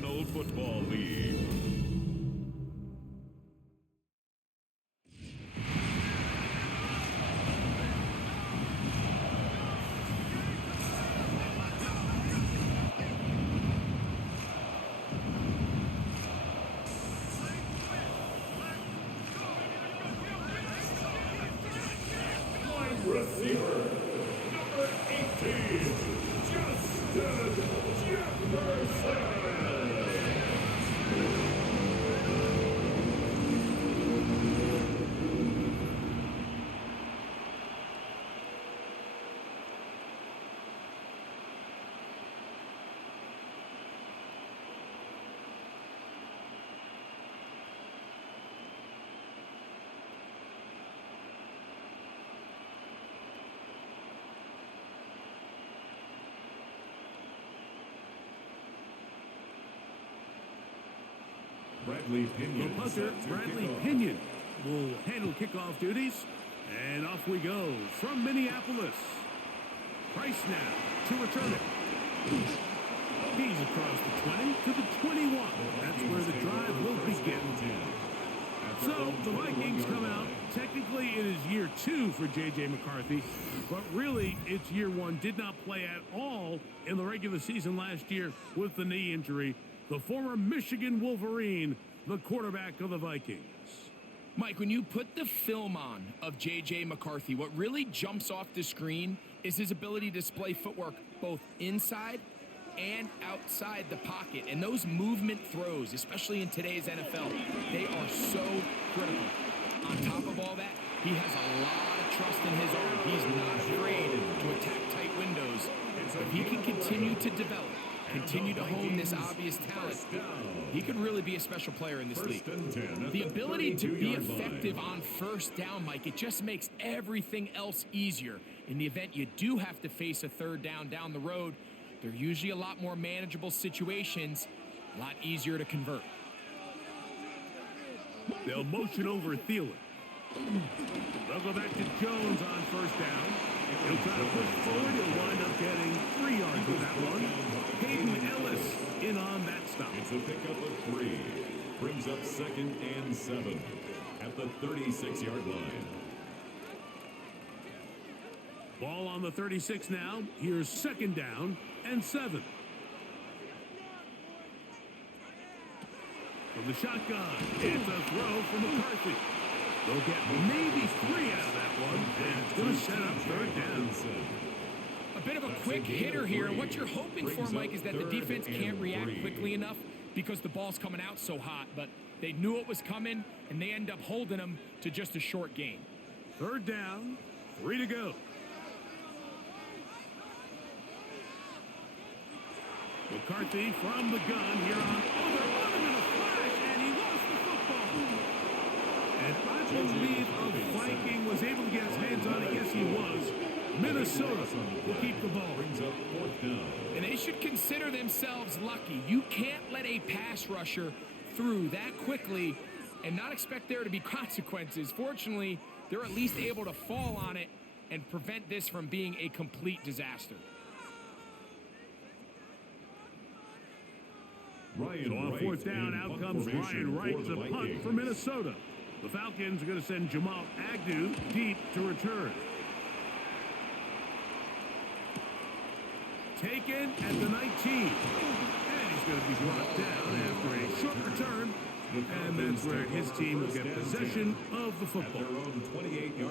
National Football League. Receiver, number 18, Justin Jefferson. Bradley Pinion. The punter, Bradley Pinion, will handle kickoff duties. And off we go from Minneapolis. Price now to return it. He's across the 20 to the 21. That's where the drive will begin. So the Vikings come out. Technically, it is year 2 for J.J. McCarthy, but really, it's year 1. Did not play at all in the regular season last year with the knee injury. The former Michigan Wolverine, the quarterback of the Vikings. Mike, when you put the film on of J.J. McCarthy, what really jumps off the screen is his ability to display footwork both inside and outside the pocket. And those movement throws, especially in today's NFL, they are so critical. On top of all that, he has a lot of trust in his arm. He's not afraid to attack tight windows. If he can continue to develop, continue to hone this obvious talent, he could really be a special player in this league. The ability to be effective on first down, Mike, it just makes everything else easier. In the event you do have to face a third down the road, they're usually a lot more manageable situations, a lot easier to convert. They'll motion over Thielen. They'll go back to Jones on first down. He'll try to push forward. He'll wind up getting 3 yards with that one. Hayden Ellis in on that stop. It's a pickup of 3. Brings up 2nd and 7 at the 36-yard line. Ball on the 36 now. Here's 2nd down and 7. From the shotgun, it's a throw from McCarthy. They'll get maybe 3 out of that one, and it's going to set up 3rd down. A bit of a quick hitter here, and what you're hoping for, Mike, is that the defense can't react quickly enough because the ball's coming out so hot, but they knew it was coming, and they end up holding them to just a short gain. 3rd down, 3 to go. McCarthy from the gun here on they're in a flash, and he lost the football. And I believe a Viking was able to get his hands on it. Yes, he was. Minnesota will keep the ball. Brings up 4th down. And they should consider themselves lucky. You can't let a pass rusher through that quickly and not expect there to be consequences. Fortunately, they're at least able to fall on it and prevent this from being a complete disaster. So on 4th down, out comes Ryan Wright, the punt for Minnesota. The Falcons are going to send Jamal Agnew deep to return. Taken at the 19. And he's going to be brought down after a short return. And that's where his team will get possession of the football.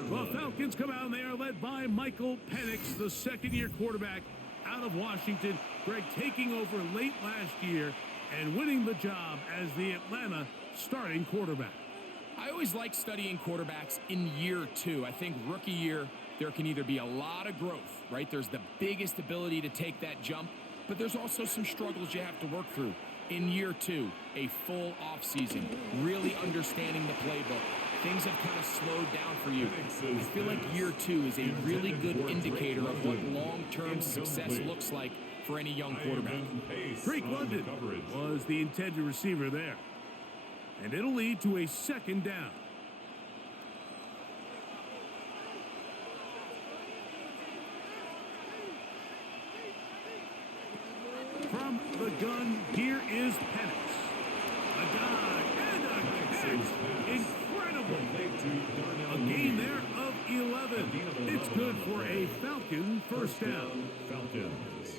The Falcons come out and they are led by Michael Penix, the second-year quarterback out of Washington. Greg taking over late last year and winning the job as the Atlanta starting quarterback. I always like studying quarterbacks in year 2. I think rookie year, there can either be a lot of growth, right? There's the biggest ability to take that jump, but there's also some struggles you have to work through. In year 2, a full offseason, really understanding the playbook. Things have kind of slowed down for you. I feel like year 2 is a really good indicator of what long-term success looks like for any young quarterback. Drake London was the intended receiver there. And it'll lead to a 2nd down. From the gun, here is is Penix. A dive and a catch. Incredible. A gain there of 11. It's good for a Falcon first down.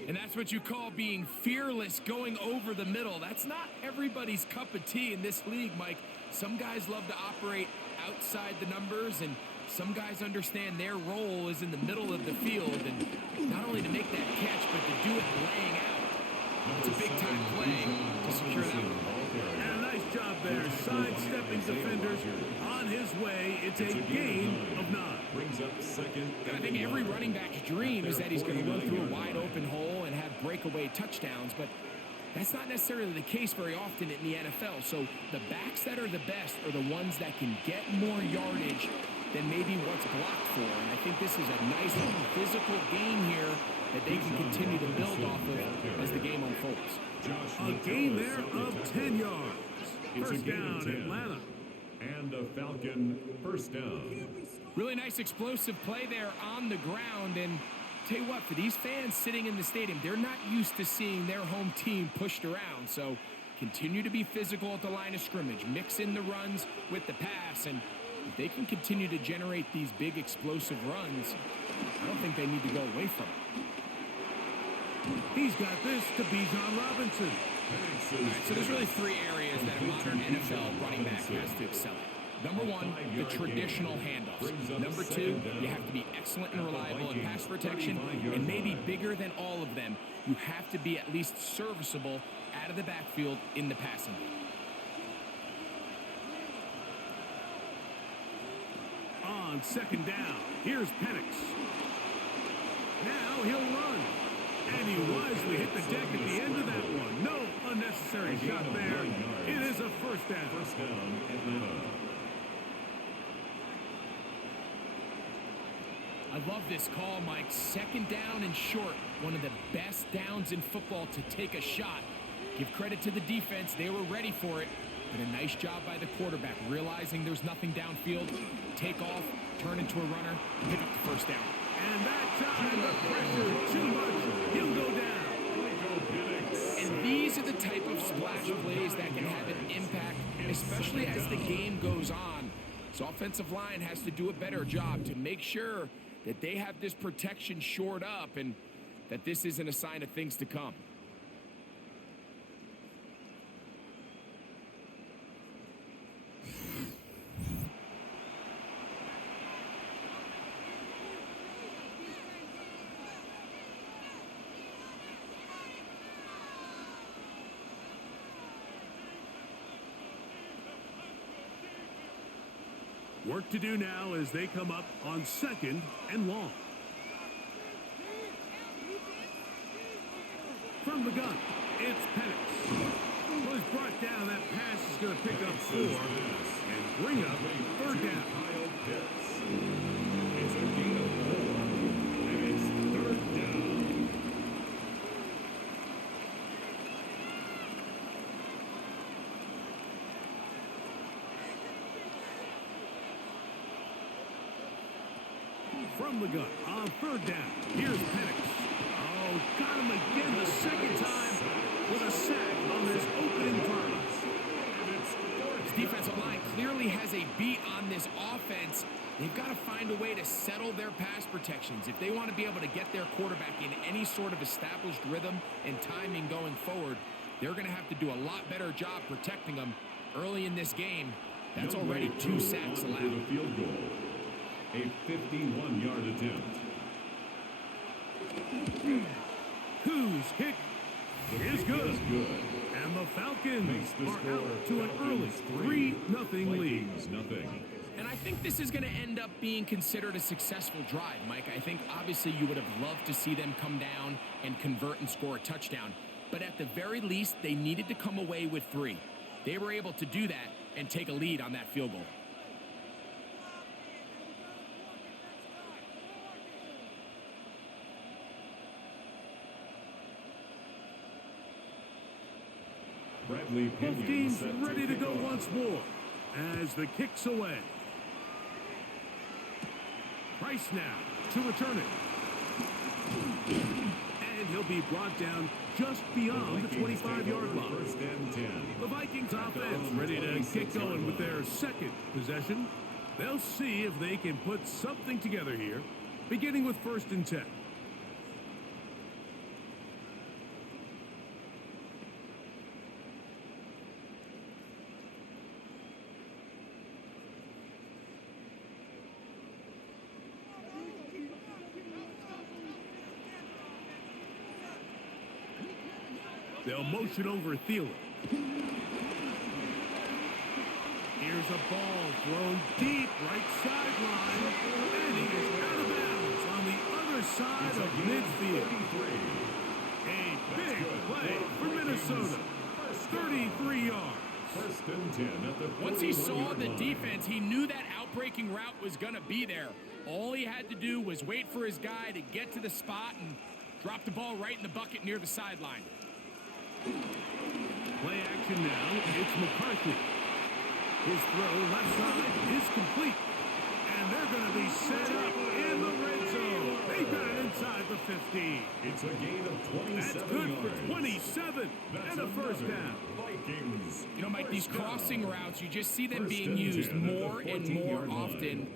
And that's what you call being fearless, going over the middle. That's not everybody's cup of tea in this league, Mike. Some guys love to operate outside the numbers, and some guys understand their role is in the middle of the field, and not only to make that catch, but to do it laying out. It's a big-time play to secure that one. And a nice job there, sidestepping defenders. On his way, it's a gain of 9. I think every running back's dream is that he's going to run through a wide-open hole and have breakaway touchdowns, but that's not necessarily the case very often in the NFL. So the backs that are the best are the ones that can get more yardage than maybe what's blocked for. And I think this is a nice physical game here that they can continue to build off of as the game unfolds. A gain there of 10 yards. First down, Atlanta. And a Falcon first down. Really nice explosive play there on the ground. And tell you what, for these fans sitting in the stadium, they're not used to seeing their home team pushed around. So continue to be physical at the line of scrimmage. Mix in the runs with the pass. And if they can continue to generate these big explosive runs, I don't think they need to go away from it. He's got this to Bijan Robinson. All right, so there's really 3 areas that a modern NFL running back has to excel at. Number 1, the traditional handoffs. Number 2, you have to be excellent and reliable in pass protection. And maybe bigger than all of them, you have to be at least serviceable out of the backfield in the passing game. On second down, here's Penix. Now he'll run. And he wisely hit the deck at the end of that one. No unnecessary shot there. It is a first down. First down, Atlanta. I love this call, Mike. Second down and short. One of the best downs in football to take a shot. Give credit to the defense. They were ready for it. But a nice job by the quarterback, realizing there's nothing downfield. Take off, turn into a runner, pick up the first down. And that time, the pressure too much. He'll go down. And these are the type of splash plays that can have an impact, especially as the game goes on. So offensive line has to do a better job to make sure that they have this protection shored up and that this isn't a sign of things to come. Work to do now as they come up on second and long. From the gun, it's Penix. Was brought down. That pass is going to pick up 4 and bring up third down. It's a gain of 4, and it's third down. From the gun on third down. Here's Penix. Oh, got him again the second time with a sack on this opening drive. This defensive line clearly has a beat on this offense. They've got to find a way to settle their pass protections. If they want to be able to get their quarterback in any sort of established rhythm and timing going forward, they're going to have to do a lot better job protecting them early in this game. That's already 2 sacks allowed. Field goal. A 51-yard attempt. Whose kick is good. And the Falcons are out to an early 3-0 lead. And I think this is going to end up being considered a successful drive, Mike. I think obviously you would have loved to see them come down and convert and score a touchdown. But at the very least, they needed to come away with 3. They were able to do that and take a lead on that field goal. Both teams ready to go once more as the kick's away. Price now to return it. and he'll be brought down just beyond the 25-yard line. First and 10. The Vikings offense ready to get going with their second possession. They'll see if they can put something together here, beginning with first and 10. They'll motion over Thielen. Here's a ball thrown deep right sideline, and he is out of bounds on the other side of midfield. A big play for Minnesota. 33 yards. First and 10 at the Once he saw 41-yard the line. defense, he knew that outbreaking route was going to be there. All he had to do was wait for his guy to get to the spot and drop the ball right in the bucket near the sideline. Play action now. It's McCarthy. His throw left side is complete. And they're going to be set up in the red zone. They got it inside the 50. It's a gain of 27 That's good yards. for 27 That's and a first another down. Vikings. You know, Mike, these First down. crossing routes, you just see them First being and used 10 at the more and more 14-yard line. often.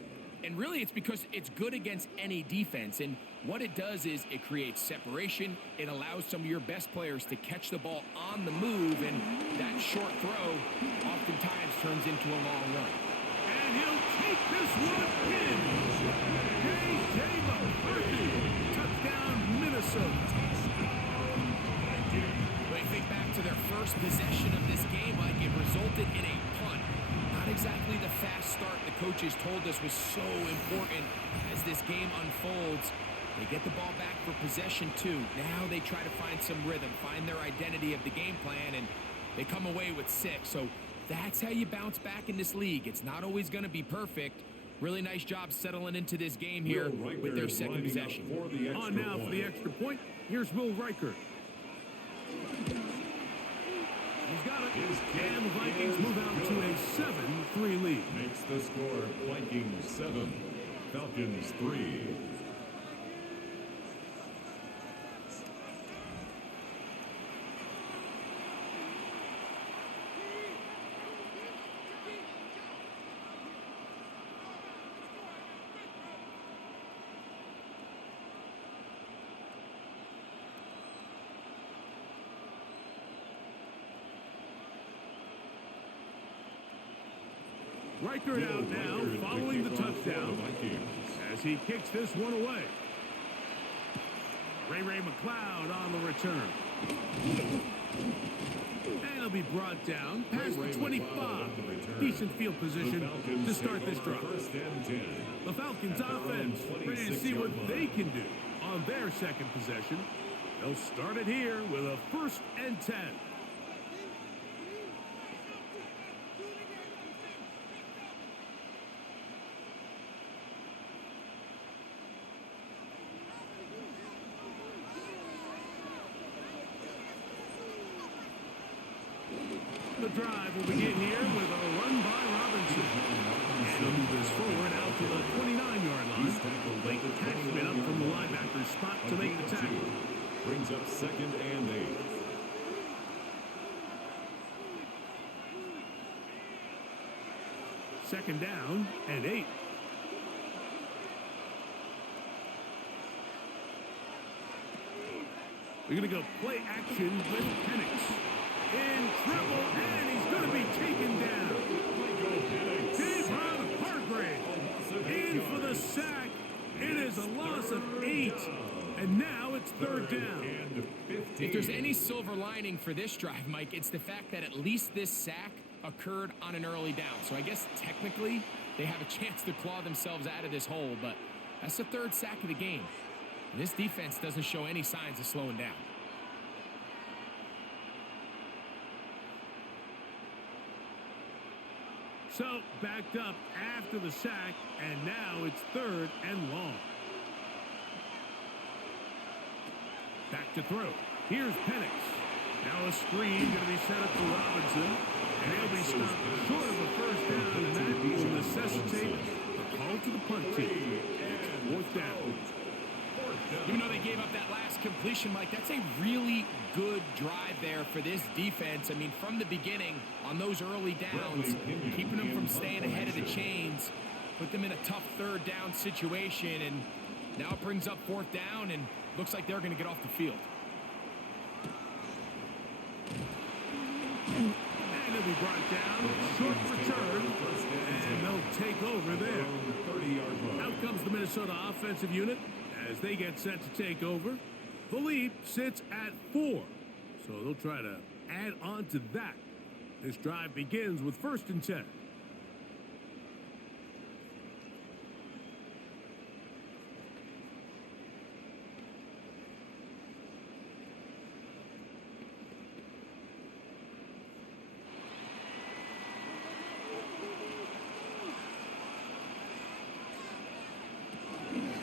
And really, it's because it's good against any defense. And what it does is it creates separation. It allows some of your best players to catch the ball on the move. And that short throw oftentimes turns into a long run. And he'll take this one in. J.J. McCarthy. Touchdown, Minnesota. When you think back to their first possession of this game, Mike, it resulted in a punt. Not exactly the fast start the coaches told us was so important as this game unfolds. They get the ball back for possession two. Now they try to find some rhythm, find their identity of the game plan, and they come away with 6. So that's how you bounce back in this league. It's not always going to be perfect. Really nice job settling into this game here Will Riker with their is second lining up possession. for the extra On now for the point. extra point. Here's Will Riker. He's got it. His kick And the Vikings is move out to a good. 7-3 lead. Makes the score Vikings 7, Falcons 3. Riker out now, Riker, following the kickoff for touchdown Vikings. as he kicks this one away. Ray McLeod on the return. And he'll be brought down past Ray the McLeod 25. on the return. Decent field The position Falcons to start take this over drive. First and 10. The Falcons At their own offense ready to see what 26-yard they line. can do on their second possession. They'll start it here with a first and 10. The drive will begin here with a run by Robinson. And he'll move this forward out to the 29-yard He's line. tackled Late at the catchment up from the linebacker's spot to A make gain the of tackle. 2. Brings up second and 8. Second down and 8. We're going to go play action with Penix. In trouble, and he's going to be taken down. Devon Hargrave in for the sack. It is a loss of 8, and now it's third down. And 15. If there's any silver lining for this drive, Mike, it's the fact that at least this sack occurred on an early down. So I guess technically they have a chance to claw themselves out of this hole, but that's the third sack of the game. And this defense doesn't show any signs of slowing down. So backed up after the sack, and now it's third and long. Back to throw. Here's Penix. Now a screen going to be set up for Robinson. And he'll be stopped short of a first down, and that will necessitate a call to the punt team. It's fourth down. Even though they gave up that last completion, Mike. That's a really good drive there for this defense. I mean, from the beginning, on those early downs, keeping them from staying ahead of the chains, put them in a tough third down situation, and now it brings up fourth down, and looks like they're going to get off the field. And it'll be brought down. Short return. And they'll take over there. Out comes the Minnesota offensive unit as they get set to take over. The lead sits at 4. So they'll try to add on to that. This drive begins with 1st and 10.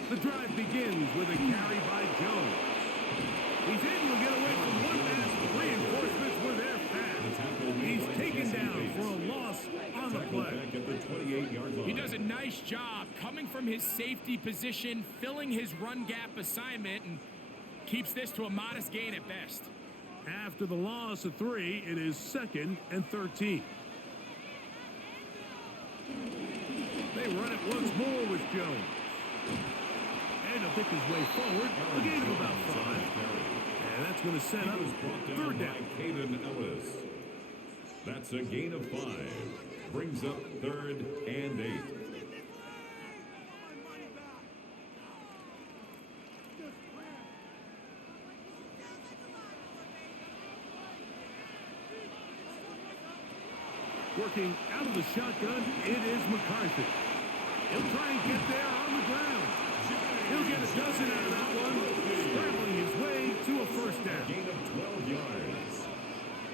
The drive begins with a carry by Jones. He's able to get away from one man. Reinforcements were there fast. He's taken down for a loss on the play. He does a nice job coming from his safety position, filling his run gap assignment, and keeps this to a modest gain at best. After the loss of 3, it is 2nd and 13. They run it once more with Jones. And he'll pick his way forward. A gain of about 5. And that's going to set up 3rd down. That's a gain of 5. Brings up 3rd and 8. Working out of the shotgun, it is McCarthy. He'll try and get there on the ground. He'll get a dozen out of that one, scrambling his way to a 1st down. Gain of 12 yards.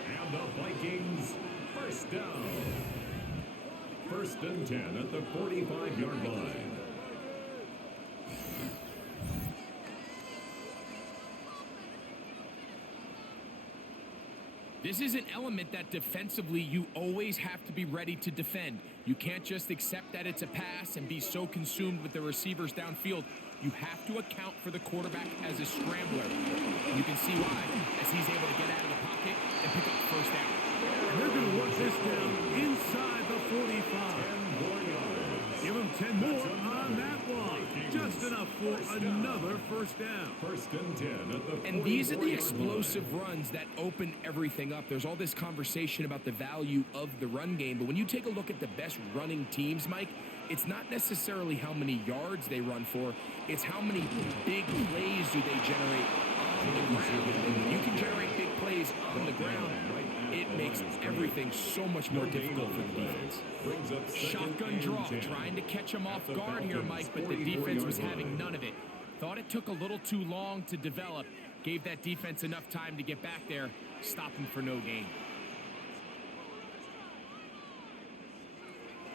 And the Vikings, 1st down. 1st and 10 at the 45-yard line. This is an element that defensively you always have to be ready to defend. You can't just accept that it's a pass and be so consumed with the receivers downfield. You have to account for the quarterback as a scrambler. You can see why, as he's able to get out of the pocket and pick up 1st down. And they're going to work this down inside the 45. 10 more yards. Give him 10 more on that one. Just enough for another 1st down. 1st and 10 at the And these are the explosive runs that open everything up. There's all this conversation about the value of the run game, but when you take a look at the best running teams, Mike, it's not necessarily how many yards they run for, it's how many big plays do they generate on the ground. And when you can generate big plays on the ground, it makes everything so much more difficult for the defense. Shotgun draw, trying to catch him off guard here, Mike, but the defense was having none of it. Thought it took a little too long to develop, gave that defense enough time to get back there, stopping for no gain.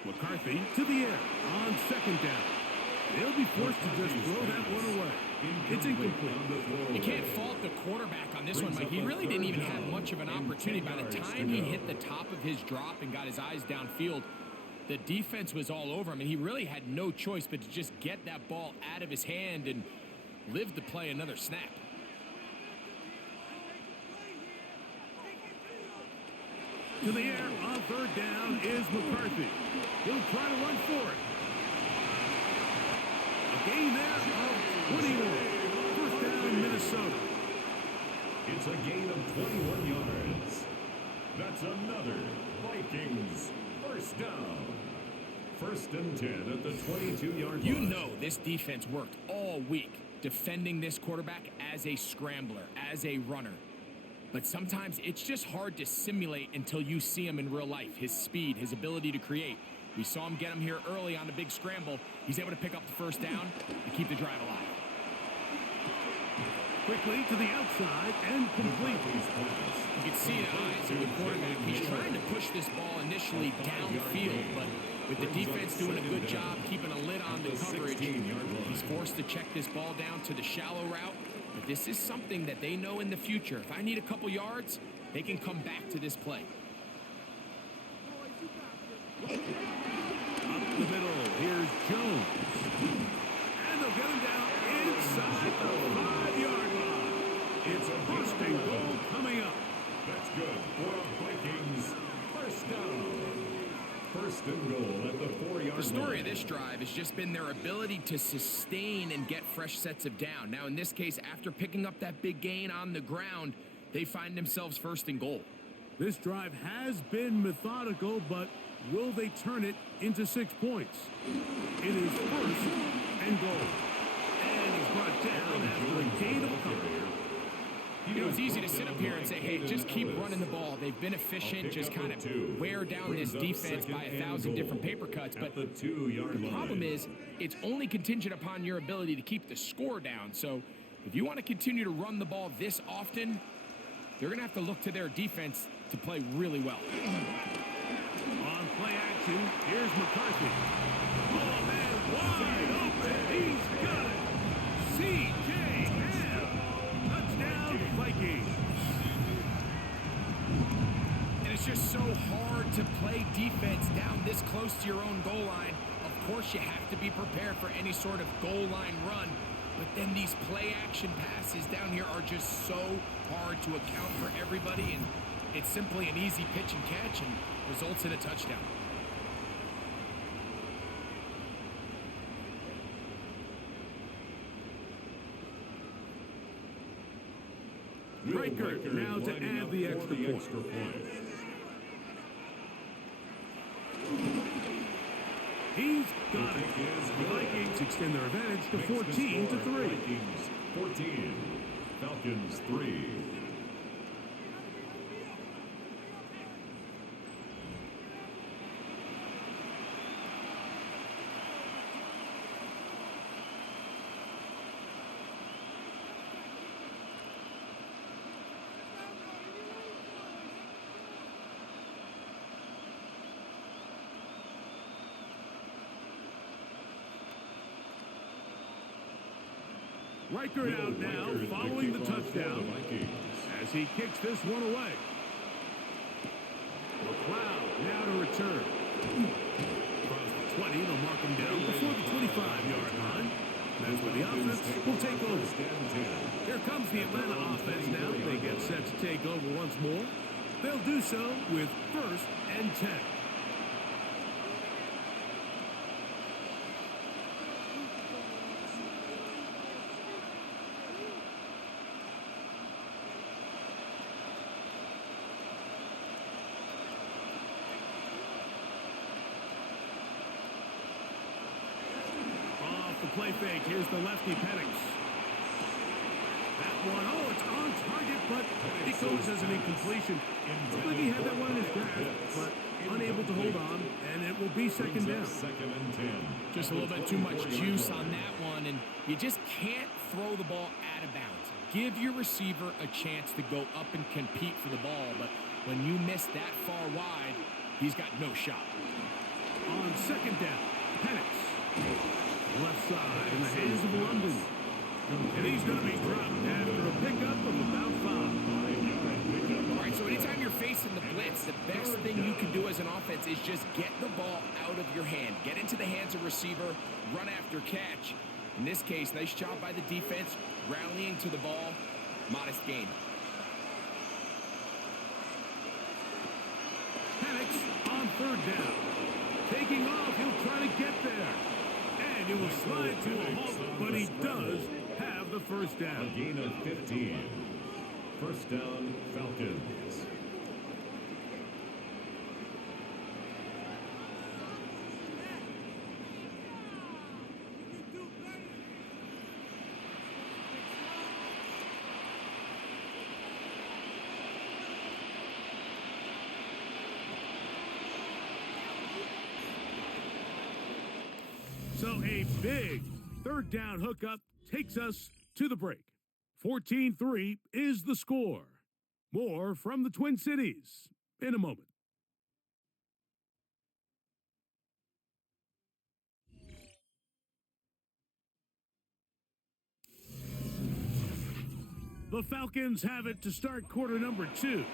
McCarthy to the air on 2nd down. They'll be forced to just throw that one away. It's incomplete. You can't fault the quarterback on this one, Mike. He really didn't even have much of an opportunity. By the time he hit the top of his drop and got his eyes downfield, the defense was all over him, and he really had no choice but to just get that ball out of his hand and live to play another snap. To the air on 3rd down is McCarthy. He'll try to run for it. A gain there of 21. 1st down, Minnesota. It's a gain of 21 yards. That's another Vikings 1st down. 1st and 10 at the 22-yard line. You know this defense worked all week defending this quarterback as a scrambler, as a runner. But sometimes it's just hard to simulate until you see him in real life. His speed, his ability to create. We saw him get him here early on the big scramble. He's able to pick up the 1st down and keep the drive alive. Quickly to the outside and complete. You can see the eyes of the quarterback. He's trying to push this ball initially downfield, but with the defense doing a good job keeping a lid on the coverage, he's forced to check this ball down to the shallow route. But this is something that they know in the future. If I need a couple yards, they can come back to this play. Up the middle, here's Jones. And they'll get him down inside the 5-yard line. It's a first and goal coming up. That's good for Vikings. First down. First and goal at the 4-yard line. The story of this drive has just been their ability to sustain and get fresh sets of down. Now, in this case, after picking up that big gain on the ground, they find themselves first and goal. This drive has been methodical, but will they turn it into 6 points? It is first and goal. And he's brought down after a gain of a couple. You know, it's easy to sit up here and say, hey, just keep running the ball. They've been efficient, just kind of wear down this defense by 1,000 different paper cuts. But the problem is, it's only contingent upon your ability to keep the score down. So if you want to continue to run the ball this often, they're going to have to look to their defense to play really well. On play action, here's McCarthy. Oh, man, wide open. He's got it. C.J. Ham. Touchdown, Vikings. And it's just so hard to play defense down this close to your own goal line. Of course, you have to be prepared for any sort of goal line run. But then these play action passes down here are just so hard to account for everybody. And it's simply an easy pitch and catch and results in a touchdown. Breaker now to add the extra point. He's got it. The Vikings extend their advantage to 14-3. Vikings 14, Falcons 3. Riker out now, following the touchdown, as he kicks this one away. McLeod now to return. Across the 20, they'll mark him down before the 25-yard line. That's where the offense will take over. Here comes the Atlanta offense now. They get set to take over once more. They'll do so with 1st and 10. Play fake. Here's the lefty, Penix. That one, oh, it's on target, but it goes as an incompletion. Looked like he had that one in his grasp, but unable to hold on, and it will be second down. Second and 10. Just a little bit too much juice on that one, and you just can't throw the ball out of bounds. Give your receiver a chance to go up and compete for the ball, but when you miss that far wide, he's got no shot. On second down, Penix. Left side in the hands of London. And he's going to be dropped after a pickup of about 5. All right, so anytime you're facing the blitz, the best thing you can do as an offense is just get the ball out of your hand. Get into the hands of receiver, run after catch. In this case, nice job by the defense, rallying to the ball, modest gain. Penix on 3rd down. Taking off, he'll try to get there. And he will slide to a halt, but he does have the first down. A gain of 15. First down, Falcons. So a big 3rd down hookup takes us to the break. 14-3 is the score. More from the Twin Cities in a moment. The Falcons have it to start quarter number 2.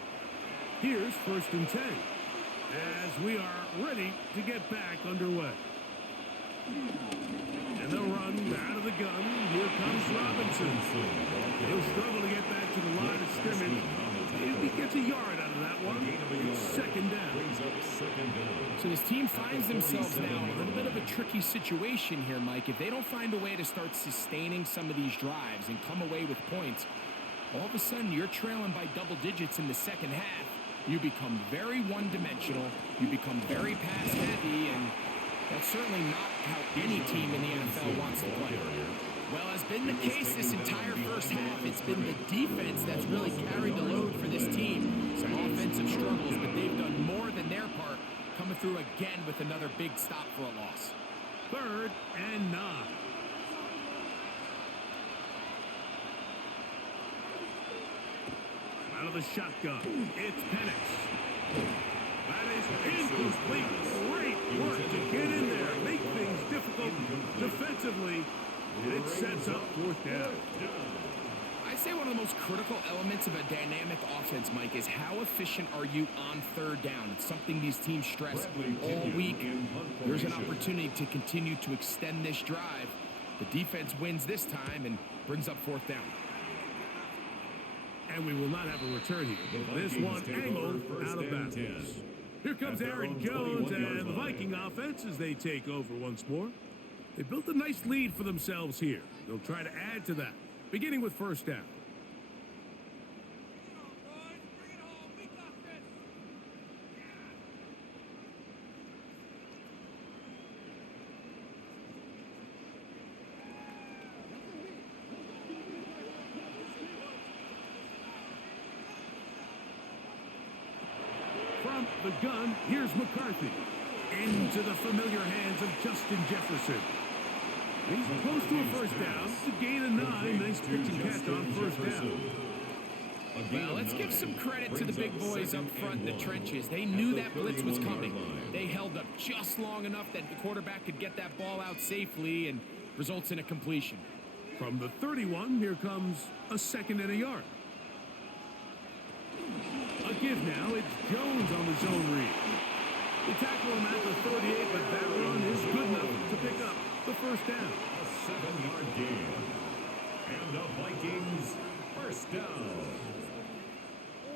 Here's 1st and 10 as we are ready to get back underway. And they'll run run out of the gun. Here comes Robinson. He'll struggle to get back to the line of scrimmage. If he gets a yard out of that one, it's second down. So this team finds themselves now in a little bit of a tricky situation here, Mike. If they don't find a way to start sustaining some of these drives and come away with points, all of a sudden you're trailing by double digits in the second half. You become very one-dimensional. You become very pass-heavy, and that's certainly not how any team in the NFL wants to play. Well, has been the case this entire first half. It's been the defense that's really carried the load for this team. Some offensive struggles, but they've done more than their part, coming through again with another big stop for a loss. 3rd and 9. Out of the shotgun, it's Penix. That is incomplete. Great work to get in there, make things difficult defensively, and it sets up 4th down. I'd say one of the most critical elements of a dynamic offense, Mike, is how efficient are you on 3rd down. It's something these teams stress all week. There's an opportunity to continue to extend this drive. The defense wins this time and brings up 4th down. And we will not have a return here. This one angled out of bounds. Here comes Aaron Jones and the Viking offense as they take over once more. They built a nice lead for themselves here. They'll try to add to that, beginning with 1st down. From the gun, here's McCarthy. Into the familiar hands of Justin Jefferson. He's close to a 1st down to gain a 9. Nice pitch and catch on 1st down. Well, let's give some credit to the big boys up front in the trenches. They knew that blitz was coming. They held up just long enough that the quarterback could get that ball out safely and results in a completion. From the 31, here comes a 2nd and a yard. A give now, it's Jones on the zone read. They tackle him at the 38, but that run is good enough to pick up the 1st down. A 7-yard gain. And the Vikings 1st down.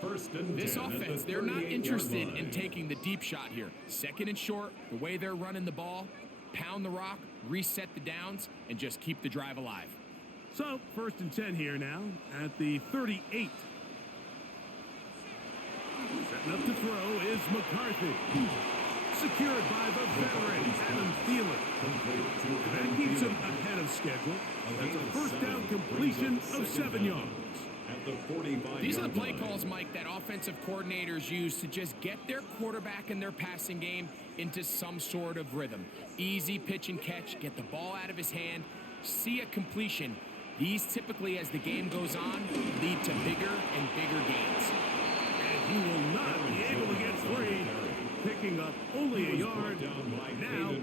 1st and 10. This offense, they're not interested in taking the deep shot here. 2nd and short, the way they're running the ball, pound the rock, reset the downs, and just keep the drive alive. So, 1st and 10 here now at the 38. Setting up to throw is McCarthy. Secured by the veteran, Adam Thielen. That keeps him ahead of schedule. That's a 1st down completion of 7 yards. These are the play calls, Mike, that offensive coordinators use to just get their quarterback and their passing game into some sort of rhythm. Easy pitch and catch, get the ball out of his hand, see a completion. These typically, as the game goes on, lead to bigger and bigger gains. And he will not be able to get free, picking up only a yard. Now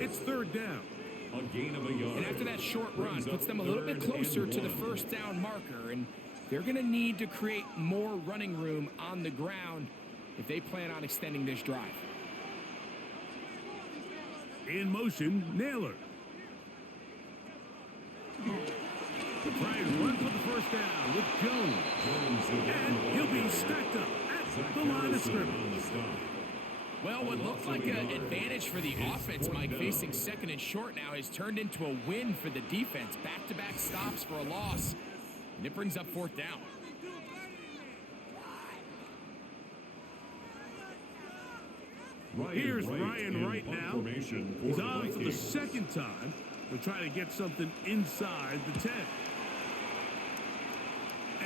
it's 3rd down. A gain of a yard. And after that short run, puts them a little bit closer to the 1st down marker, and they're going to need to create more running room on the ground if they plan on extending this drive. In motion, Naylor. To try and run for the 1st down with Jones. And he'll be stacked up at the line of scrimmage. Well, what looked like an advantage for the offense, Mike, facing 2nd and short now, has turned into a win for the defense. Back-to-back stops for a loss, and it brings up 4th down. Here's Ryan right now. He's on for the 2nd time. They'll try to get something inside the 10.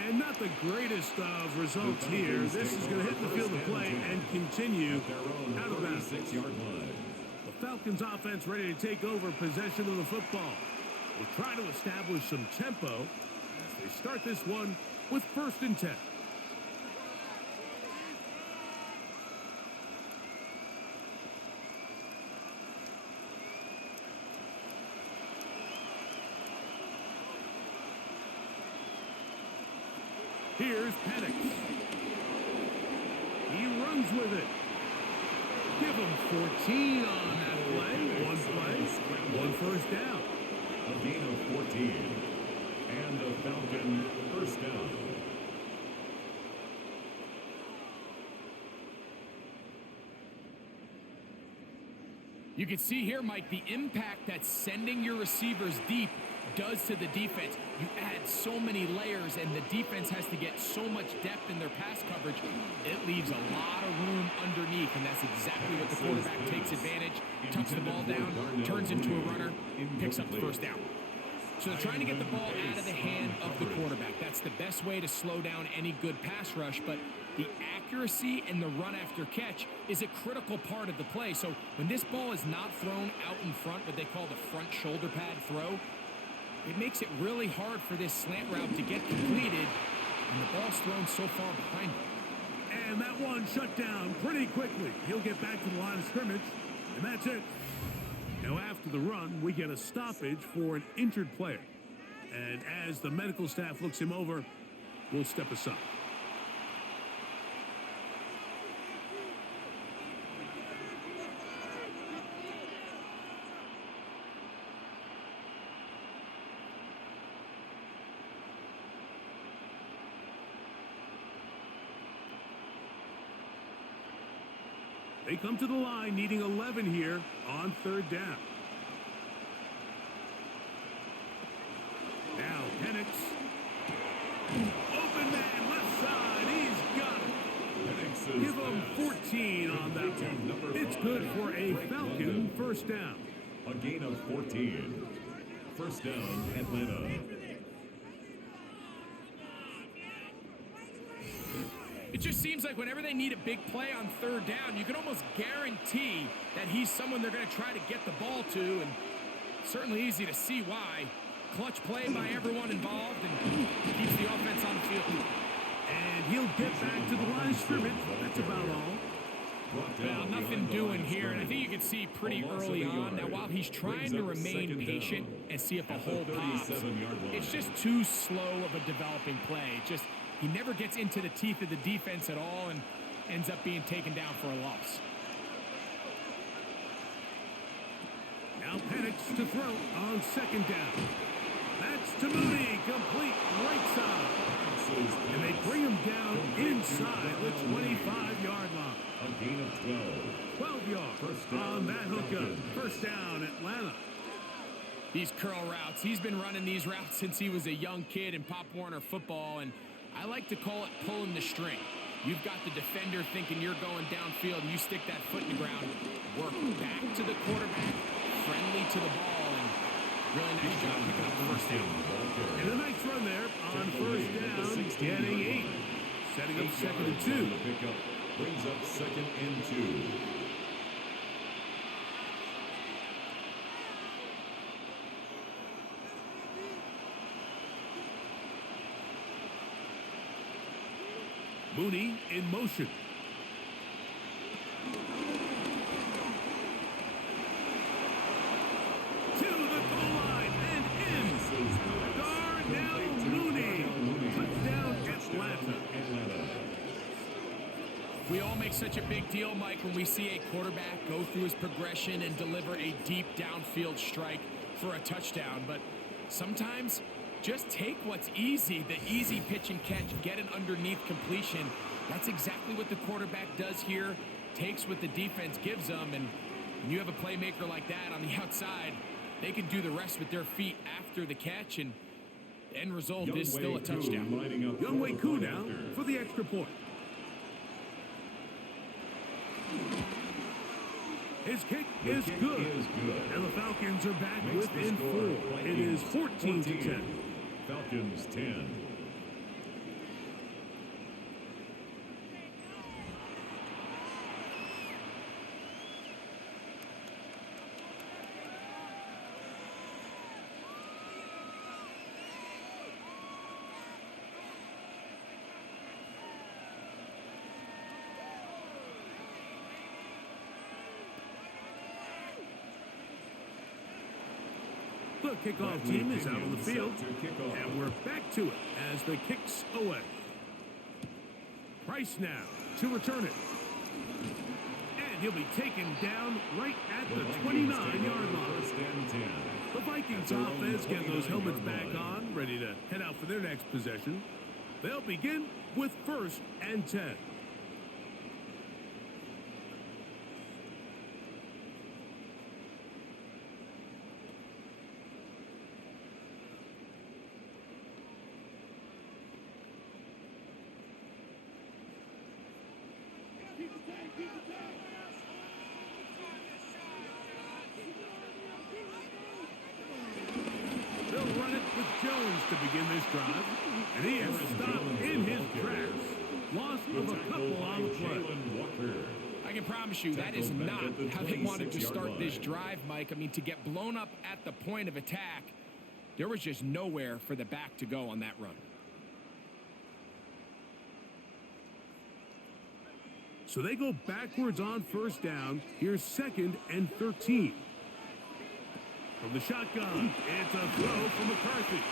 And not the greatest of results here. This is going to hit the field of play and continue out of bounds. The Falcons offense ready to take over possession of the football. They'll try to establish some tempo as they start this one with 1st and 10. Here's Penix. He runs with it. Give him 14 on that play. One 1st down. A gain of 14. And a Falcon first down. You can see here, Mike, the impact that sending your receivers deep does to the defense. You add so many layers, and the defense has to get so much depth in their pass coverage. It leaves a lot of room underneath, and that's exactly what the quarterback takes advantage. Tucks the ball down, turns into a runner, picks up the first down. So they're trying to get the ball out of the hand of the quarterback. That's the best way to slow down any good pass rush, but the accuracy and the run after catch is a critical part of the play. So when this ball is not thrown out in front, what they call the front shoulder pad throw, it makes it really hard for this slant route to get completed, and the ball's thrown so far behind him. And that one shut down pretty quickly. He'll get back to the line of scrimmage, and that's it. Now, after the run, we get a stoppage for an injured player. And as the medical staff looks him over, we'll step aside. They come to the line needing 11 here on third down. Now Penix. Open man, left side. He's got it. Give him 14 on that one. It's good for a Falcon first down. A gain of 14. First down, Atlanta. It just seems like whenever they need a big play on third down, you can almost guarantee that he's someone they're going to try to get the ball to, and certainly easy to see why. Clutch play by everyone involved and keeps the offense on the field. And he'll get back to the line of scrimmage. That's about all. Well, nothing doing here, and I think you can see pretty early on. Now, while he's trying to remain patient and see if a hole pops, it's just too slow of a developing play. He never gets into the teeth of the defense at all and ends up being taken down for a loss. Now Penix to throw on second down. That's to Mooney, complete right side. And they bring him down inside the 25-yard line. A gain of 12. 12 yards on that hookup. First down, Atlanta. These curl routes, he's been running these routes since he was a young kid in Pop Warner football, and I like to call it pulling the string. You've got the defender thinking you're going downfield, and you stick that foot in the ground, work back to the quarterback, friendly to the ball, and really nice job picking up the first down. And a nice run there on first down, getting 8. Setting up second and 2. Brings up second and 2. Mooney in motion. To the goal line and in. Darnell Mooney. Touchdown, Atlanta. We all make such a big deal, Mike, when we see a quarterback go through his progression and deliver a deep downfield strike for a touchdown. But sometimes, just take what's easy, the easy pitch and catch, get an underneath completion. That's exactly what the quarterback does here, takes what the defense gives them, and when you have a playmaker like that on the outside, they can do the rest with their feet after the catch, and the end result is still a touchdown. Younghoe Koo now for the extra point. His kick is good. And the Falcons are back within 4. It is 14-10. Falcons 10. The kickoff team is out on the field, and we're back to it as the kick's away. Price now to return it. And he'll be taken down right at the Vikings 29-yard line. First and 10. The Vikings At their own offense getting those helmets 29-yard back line. on, ready to head out for their next possession. They'll begin with 1st and 10. They'll run it with Jones to begin this drive. And he is stopped in his tracks. Loss of a couple on the play. I can promise you that is not how they wanted to start this drive, Mike. I mean, to get blown up at the point of attack, there was just nowhere for the back to go on that run. So they go backwards on 1st down. Here's 2nd and 13. From the shotgun, it's a throw from McCarthy.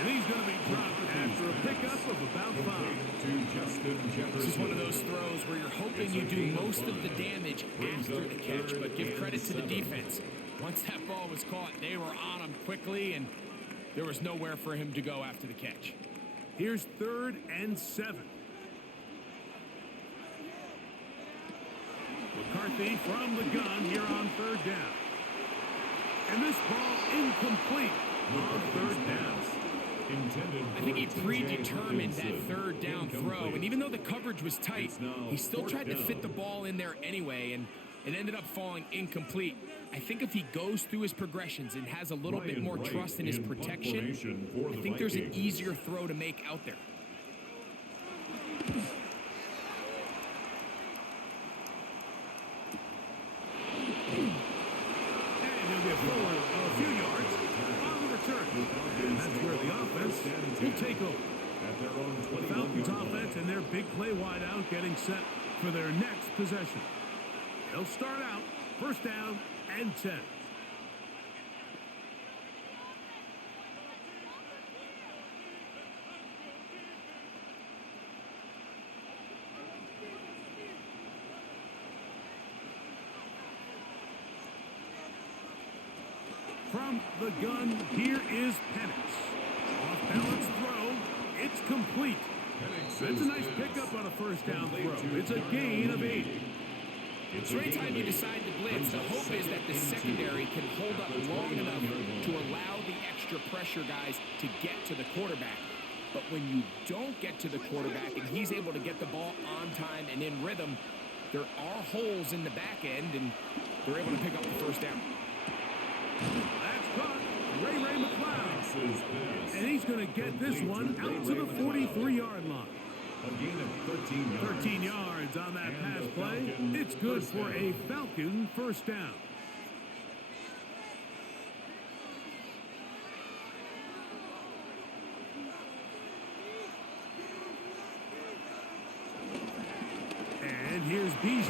And he's going to be dropped after a pickup of about 5. This is one of those throws where you're hoping you do most of the damage after the catch, but give credit to the defense. Once that ball was caught, they were on him quickly, and there was nowhere for him to go after the catch. Here's 3rd and 7. McCarthy from the gun here on 3rd down. And this ball incomplete on 3rd down. I think he predetermined that 3rd down throw, and even though the coverage was tight, he still tried to fit the ball in there anyway, and it ended up falling incomplete. I think if he goes through his progressions and has a little bit more trust in his protection, I think there's an easier throw to make out there. Forward a few yards on the return. And that's where the offense will take over. The Falcons offense and their big play wideout getting set for their next possession. They'll start out 1st down and 10. From the gun, here is Penix. Off-balance throw. It's complete. That's a nice pickup on a 1st down throw. It's a gain of 8. So anytime you decide to blitz, the hope is that the secondary can hold up long enough to allow the extra pressure guys to get to the quarterback. But when you don't get to the quarterback and he's able to get the ball on time and in rhythm, there are holes in the back end, and they're able to pick up the 1st down. That's caught. Ray McLeod. And he's going to get this one out to the 43-yard line. A gain of 13 yards. 13 yards on that pass play. It's good for a Falcon 1st down. And here's Bijan.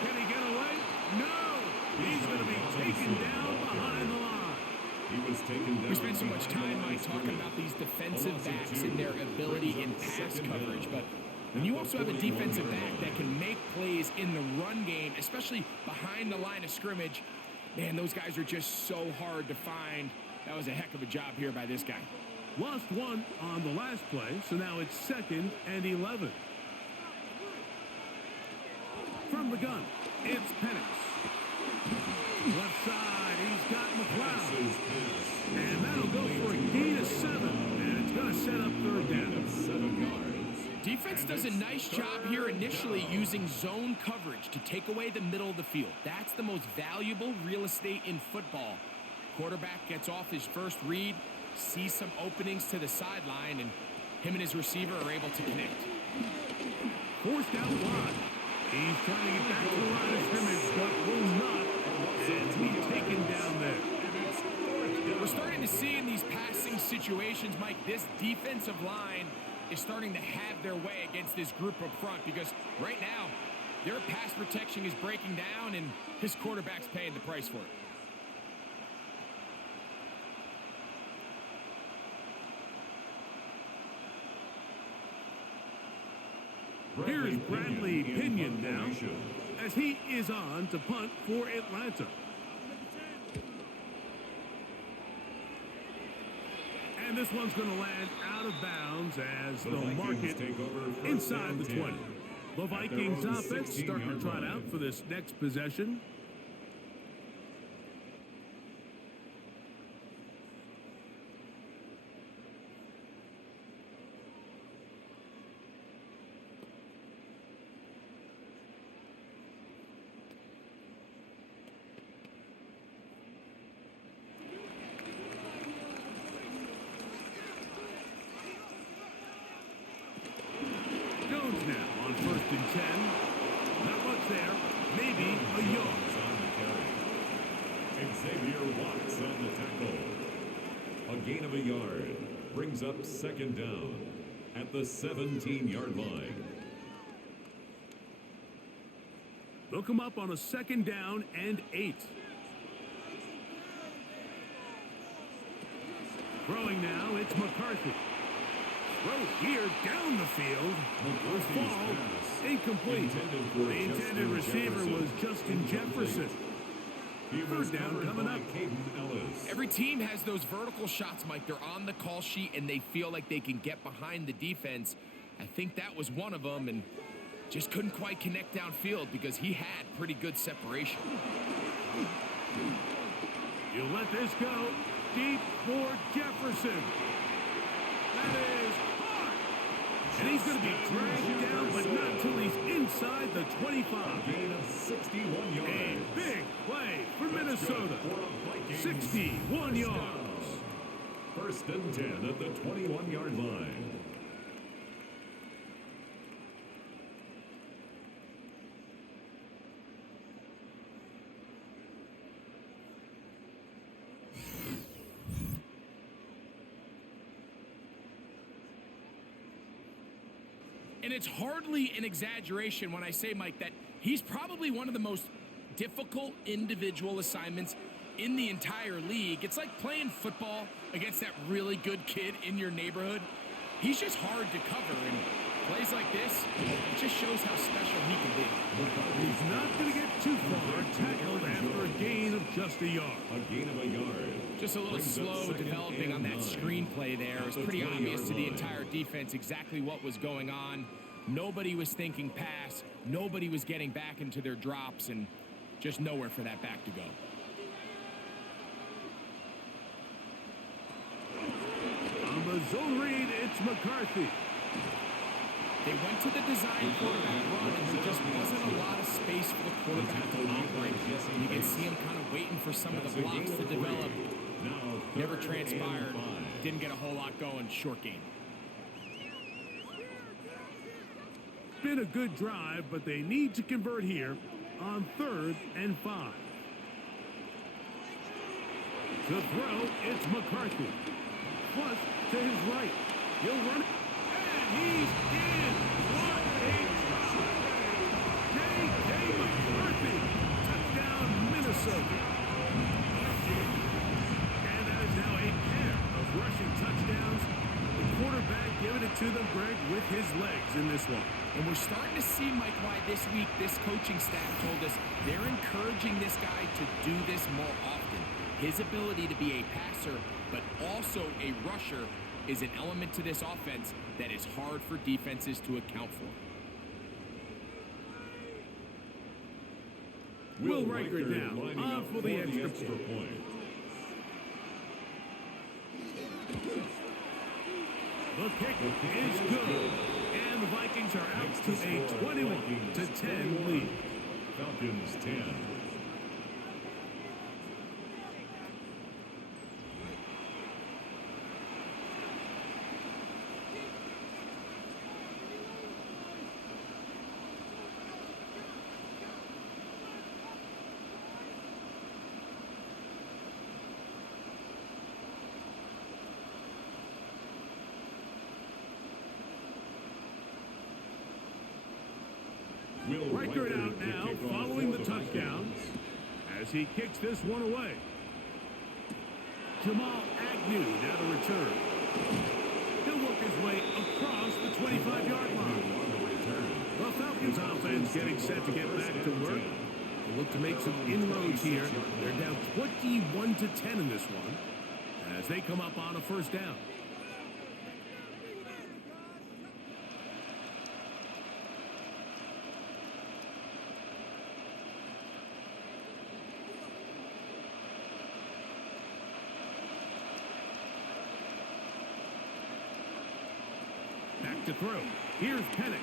Can he get away? No! He's going to be taken down behind the line. He was taken down. We spent so much time, Mike, talking about these defensive backs and their ability in pass coverage, but when you also have a defensive back that can make plays in the run game, especially behind the line of scrimmage, man, those guys are just so hard to find. That was a heck of a job here by this guy. Lost one on the last play, so now it's 2nd and 11. From the gun, it's Penix. Left side, he's got McLeod. And that'll go for a gain of 7. And it's going to set up 3rd down. 7 yards. Defense does a nice job here initially using zone coverage to take away the middle of the field. That's the most valuable real estate in football. Quarterback gets off his first read, sees some openings to the sideline, and him and his receiver are able to connect. Forced out wide. He's trying to get back to the line of scrimmage, but will not. And he's taken down there. We're starting to see in these passing situations, Mike, this defensive line is starting to have their way against this group up front, because right now their pass protection is breaking down and his quarterback's paying the price for it. Here's Bradley Pinion now. as he is on to punt for Atlanta. And this one's going to land out of bounds as they'll mark it inside the 20. The Vikings offense starting to trot out for this next possession. Now on 1st and 10. Not much there. Maybe a yard. Xavier Watts on the tackle. A gain of a yard brings up 2nd down at the 17-yard line. They'll come up on a 2nd down and 8. Throwing now, it's McCarthy. Throw here down the field. Ball incomplete. The intended receiver was Justin Jefferson. 3rd down coming up. Every team has those vertical shots, Mike. They're on the call sheet and they feel like they can get behind the defense. I think that was one of them, and just couldn't quite connect downfield because he had pretty good separation. You let this go deep for Jefferson. That is hard. And he's going to be dragged down, but not until he's inside the 25. Gain of 61 yards. A big play for Minnesota. 61 yards. 1st and 10 at the 21-yard line. And it's hardly an exaggeration when I say, Mike, that he's probably one of the most difficult individual assignments in the entire league. It's like playing football against that really good kid in your neighborhood. He's just hard to cover, and plays like this, it just shows how special he can be. He's not going to get too far tackled after a gain of just a yard. A gain of a yard. Just a little slow developing on that screenplay there. It was pretty obvious to the entire defense exactly what was going on. Nobody was thinking pass. Nobody was getting back into their drops, and just nowhere for that back to go. On the zone read, it's McCarthy. They went to the design quarterback run, and there just wasn't a lot of space for the quarterback to operate. You can see him kind of waiting for some of the blocks to develop. Never transpired. Didn't get a whole lot going. Short game. Been a good drive, but they need to convert here on 3rd and 5. To throw, it's McCarthy. Plus, to his right. He'll run it. And he's in. What a try. J.J. McCarthy. Touchdown, Minnesota. And that is now a pair of rushing touchdowns. The quarterback giving it to them, Greg, with his legs in this one. And we're starting to see, Mike, why this week this coaching staff told us they're encouraging this guy to do this more often. His ability to be a passer, but also a rusher, is an element to this offense that is hard for defenses to account for. Will Riker now on for the extra point. The kick is good. And the Vikings are out to a 21-10 lead. Falcons 10. Riker out now following the touchdown as he kicks this one away. Jamal Agnew now to return. He'll work his way across the 25-yard line. Well, Falcons offense getting set to get back to work. They look to make some inroads here. They're down 21-10 in this one as they come up on a first down. Back to throw. Here's Penix.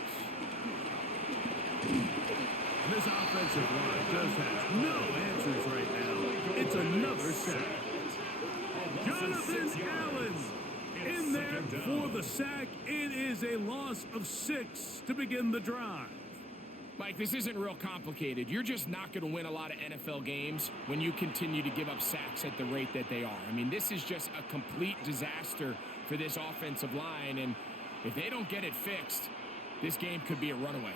This offensive line just has no answers right now. It's another sack. Jonathan Allen in there for the sack. It is a loss of 6 to begin the drive. Mike, this isn't real complicated. You're just not going to win a lot of NFL games when you continue to give up sacks at the rate that they are. I mean, this is just a complete disaster for this offensive line, and if they don't get it fixed, this game could be a runaway.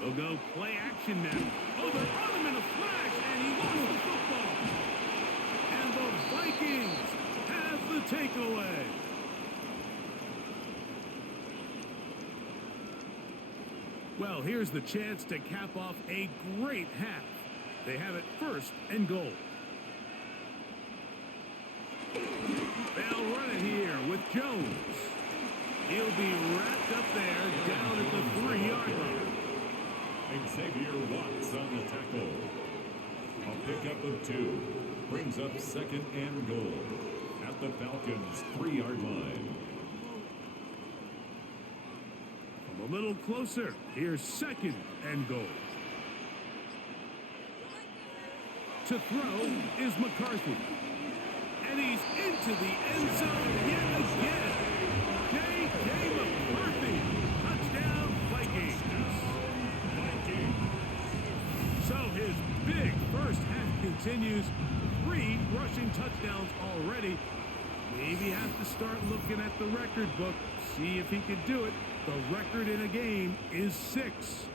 They'll go play action now. Oh, they're on him in a flash, and he lost the football. And the Vikings have the takeaway. Well, here's the chance to cap off a great half. They have it 1st and goal. They'll run it here with Jones. He'll be wrapped up there down at the 3-yard line. Xavier Watts on the tackle. A pickup of 2 brings up 2nd and goal at the Falcons' 3-yard line. From a little closer, here's 2nd and goal. To throw is McCarthy. And he's into the end zone yet again. J.J. McCarthy. Touchdown, Vikings. So his big first half continues. 3 rushing touchdowns already. Maybe has to start looking at the record book. See if he can do it. The record in a game is 6.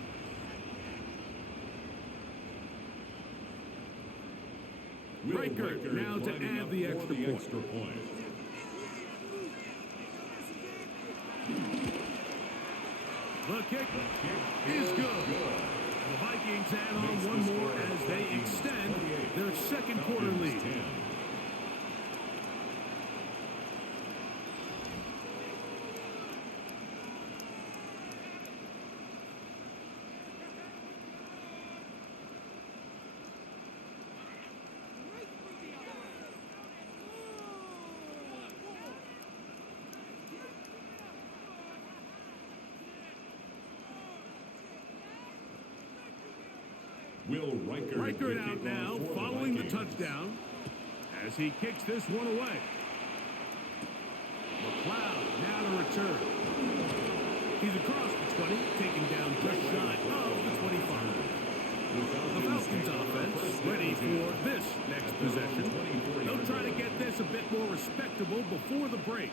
Riker now to add the extra point. The kick is good. The Vikings add on one more as they extend their 2nd quarter lead. Riker out now, following the touchdown, as he kicks this one away. McLeod now to return. He's across the 20, taken down just shy of the 25. The Falcons offense ready for this next possession. They'll try to get this a bit more respectable before the break.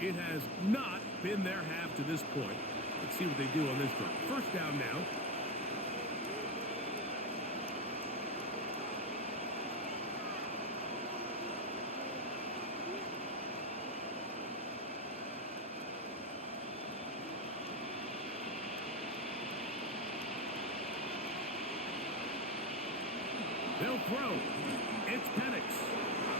It has not been their half to this point. Let's see what they do on this drive. 1st down now. They'll throw. It's Penix.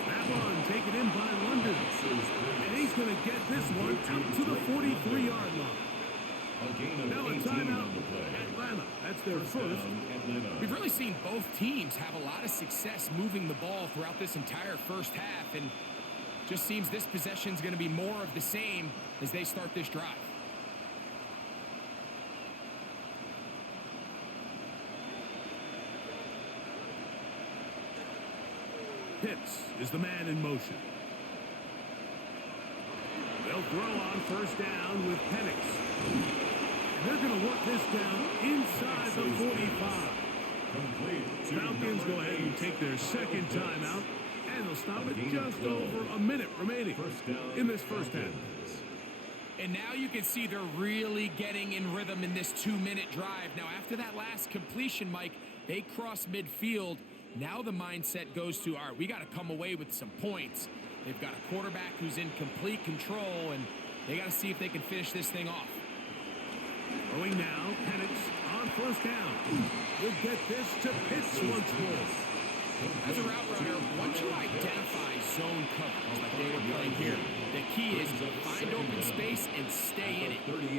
That one taken in by London. And he's going to get this one out to the 43-yard line. Now a timeout. Atlanta. That's their first. We've really seen both teams have a lot of success moving the ball throughout this entire first half. And just seems this possession is going to be more of the same as they start this drive. Pitts is the man in motion. They'll throw on 1st down with Penix. And they're going to work this down inside the 45. Falcons go ahead and take their 2nd timeout. And they'll stop it just over a minute remaining in this first half. And now you can see they're really getting in rhythm in this 2-minute drive. Now, after that last completion, Mike, they cross midfield. Now the mindset goes to, all right, we got to come away with some points. They've got a quarterback who's in complete control, and they got to see if they can finish this thing off. Throwing now, Penix on first down. We'll get this to Pitts once more. As a route runner, once you identify zone coverage like they were playing here, the key is to find open space and stay in it.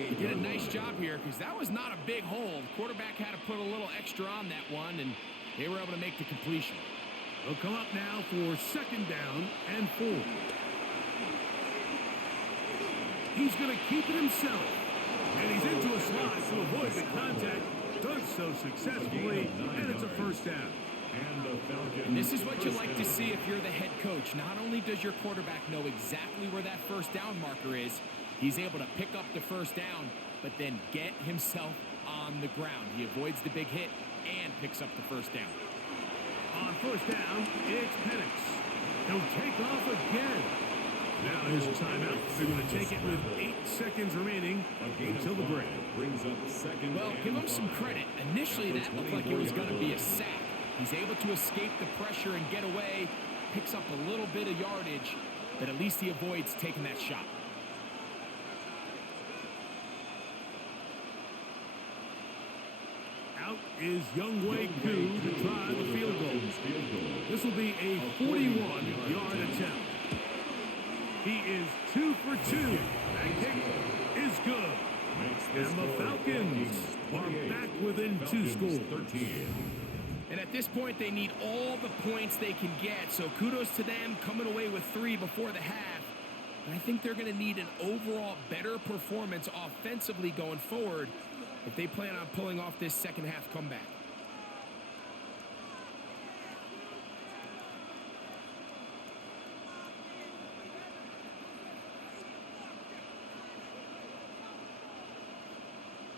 He did a nice job here because that was not a big hole. The quarterback had to put a little extra on that one, and they were able to make the completion. They'll come up now for second down and 4. He's going to keep it himself. And he's into a slot to avoid the contact. Does so successfully, and it's a first down. And this is what you like to see if you're the head coach. Not only does your quarterback know exactly where that first down marker is, he's able to pick up the first down, but then get himself on the ground. He avoids the big hit and picks up the first down. On first down, it's Penix. He'll take off again. Now here's a timeout. They're going to take it with 8 seconds remaining until the break. Well, give him some credit. Initially, that looked like it was going to be a sack. He's able to escape the pressure and get away, picks up a little bit of yardage, but at least he avoids taking that shot. Out is Younghoe Koo to try the field goal. This will be a 41-yard attempt. He is 2 for 2. That kick is good. And the Falcons are back within 2 scores. And at this point, they need all the points they can get. So kudos to them coming away with 3 before the half. And I think they're going to need an overall better performance offensively going forward if they plan on pulling off this second half comeback.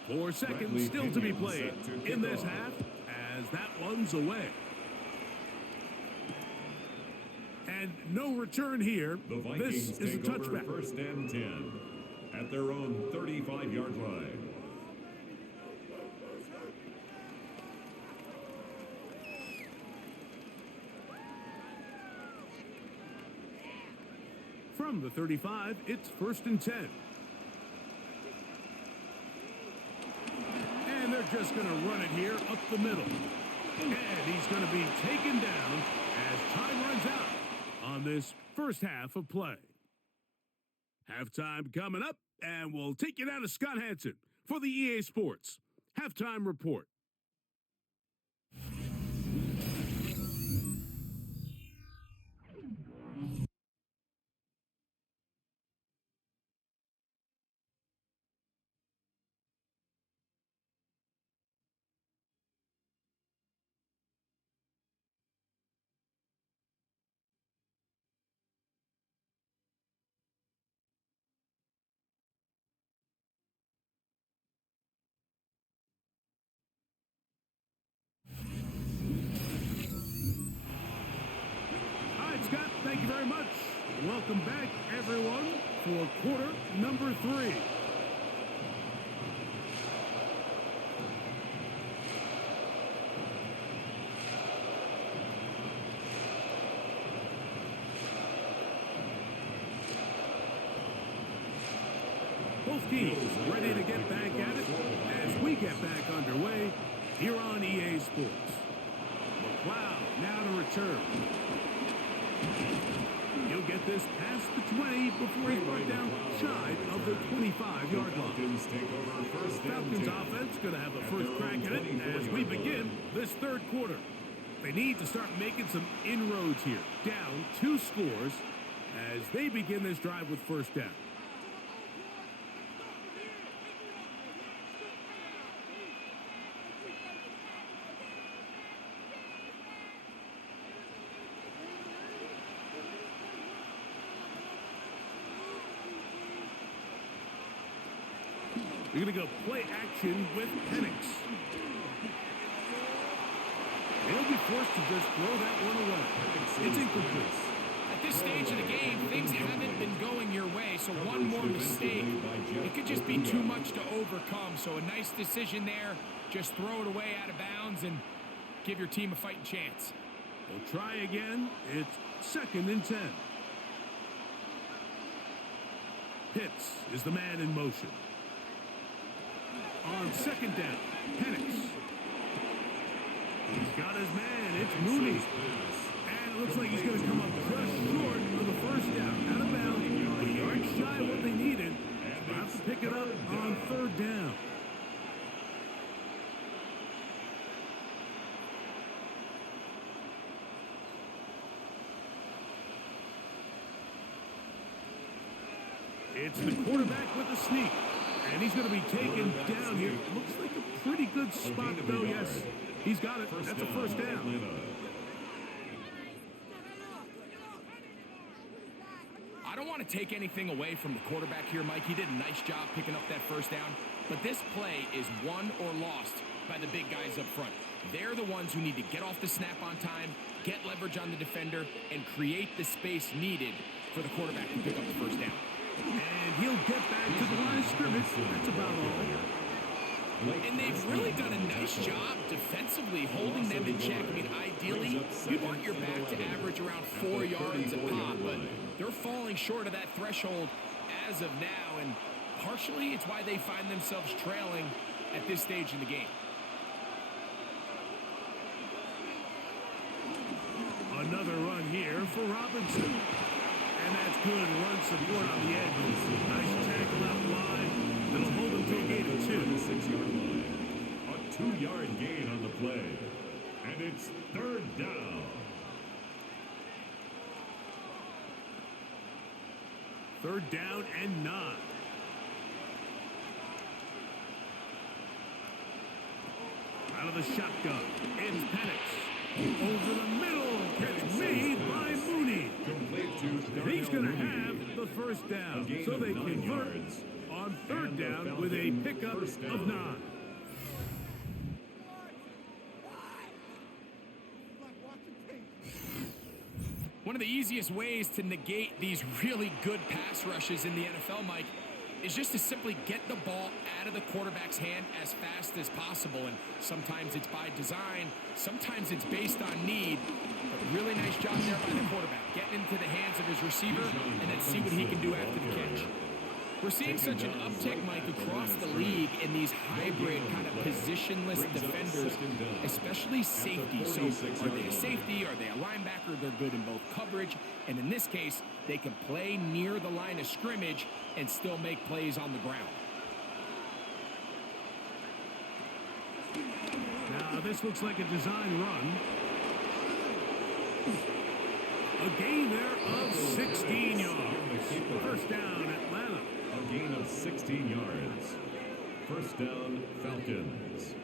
Four seconds still to be played in this half as that one's away. And no return here. This is a touchback. First and 10 at their own 35-yard line. From the 35, it's first and 10. And they're just going to run it here up the middle. And he's going to be taken down as time runs out on this first half of play. Halftime coming up, and we'll take you down to Scott Hansen for the EA Sports Halftime Report. Scott, thank you very much. Welcome back, everyone, for quarter number 3. Both teams ready to get back at it as we get back underway here on EA Sports. McLeod now to return. He'll get this past the 20 before he's brought down shy of the 25-yard line. Falcons offense going to have a first crack at it as we begin this third quarter. They need to start making some inroads here. Down 2 scores as they begin this drive with first down. You're going to go play action with Penix. He'll be forced to just throw that one away. It's incomplete. At this stage of the game, things haven't been going your way, so one more mistake, it could just be too much to overcome. So a nice decision there. Just throw it away out of bounds and give your team a fighting chance. We'll try again. It's 2nd and 10. Pitts is the man in motion. On 2nd down, Penix. He's got his man. It's Mooney. And it looks like he's going to come up just short of the 1st down. Out of bounds. A yard shy of what they needed. They'll have to pick it up on 3rd down. It's the quarterback with the sneak. And he's going to be taken down here. Looks like a pretty good spot, though, yes. He's got it. That's a 1st down. I don't want to take anything away from the quarterback here, Mike. He did a nice job picking up that 1st down. But this play is won or lost by the big guys up front. They're the ones who need to get off the snap on time, get leverage on the defender, and create the space needed for the quarterback to pick up the 1st down. And he'll get back to the line of scrimmage. That's about all. And they've really done a nice job defensively holding them in check. I mean, ideally, you'd want your back to average around 4 yards a pop, but they're falling short of that threshold as of now, and partially it's why they find themselves trailing at this stage in the game. Another run here for Robinson. And that's good run support on the edge. Nice tackle out wide. That'll hold him to a gain of 2. 6-yard line. A 2-yard gain on the play. And it's 3rd down. 3rd down and 9. Out of the shotgun. It's Penix. Over the middle. Catch made by Mooney. He's going to have the 1st down. So they convert on 3rd down with a pickup of 9. One of the easiest ways to negate these really good pass rushes in the NFL, Mike, is just to simply get the ball out of the quarterback's hand as fast as possible. And sometimes it's by design, sometimes it's based on need. But really nice job there by the quarterback, getting into the hands of his receiver and then see what he can do after the catch. We're seeing such an uptick, Mike, across the league in these hybrid kind of positionless defenders, especially safety. So are they a safety? Are they a linebacker? They're good in both coverage. And in this case, they can play near the line of scrimmage and still make plays on the ground. Now, this looks like a design run. A gain there of 16 yards. 1st down, Atlanta. A gain of 16 yards. 1st down, Falcons.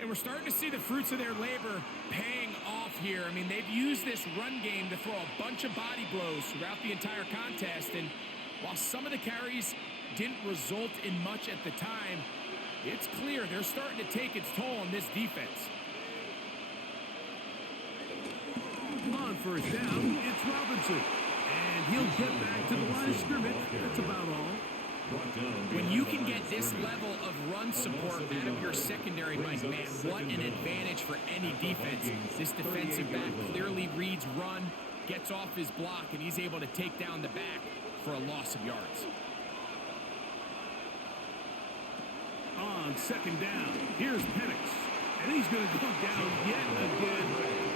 And we're starting to see the fruits of their labor paying off here. I mean, they've used this run game to throw a bunch of body blows throughout the entire contest. And while some of the carries didn't result in much at the time, it's clear they're starting to take its toll on this defense. On 1st down, it's Robinson. And he'll get back to the line of scrimmage. That's about all. When you can get this level of run support out of your secondary, Mike, man, what an advantage for any defense. This defensive back clearly reads run, gets off his block, and he's able to take down the back for a loss of yards. On 2nd down, here's Penix. And he's going to go down yet again.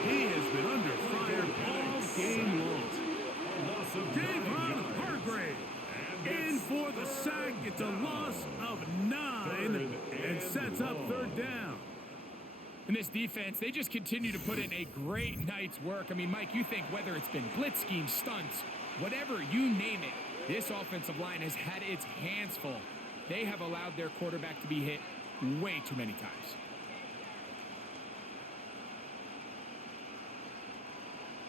He has been under fire all game long. Javon Hargrave in for the sack. It's a loss of 9 and sets up 3rd down. And this defense, they just continue to put in a great night's work. I mean, Mike, you think whether it's been blitz schemes, stunts, whatever you name it, this offensive line has had its hands full. They have allowed their quarterback to be hit way too many times.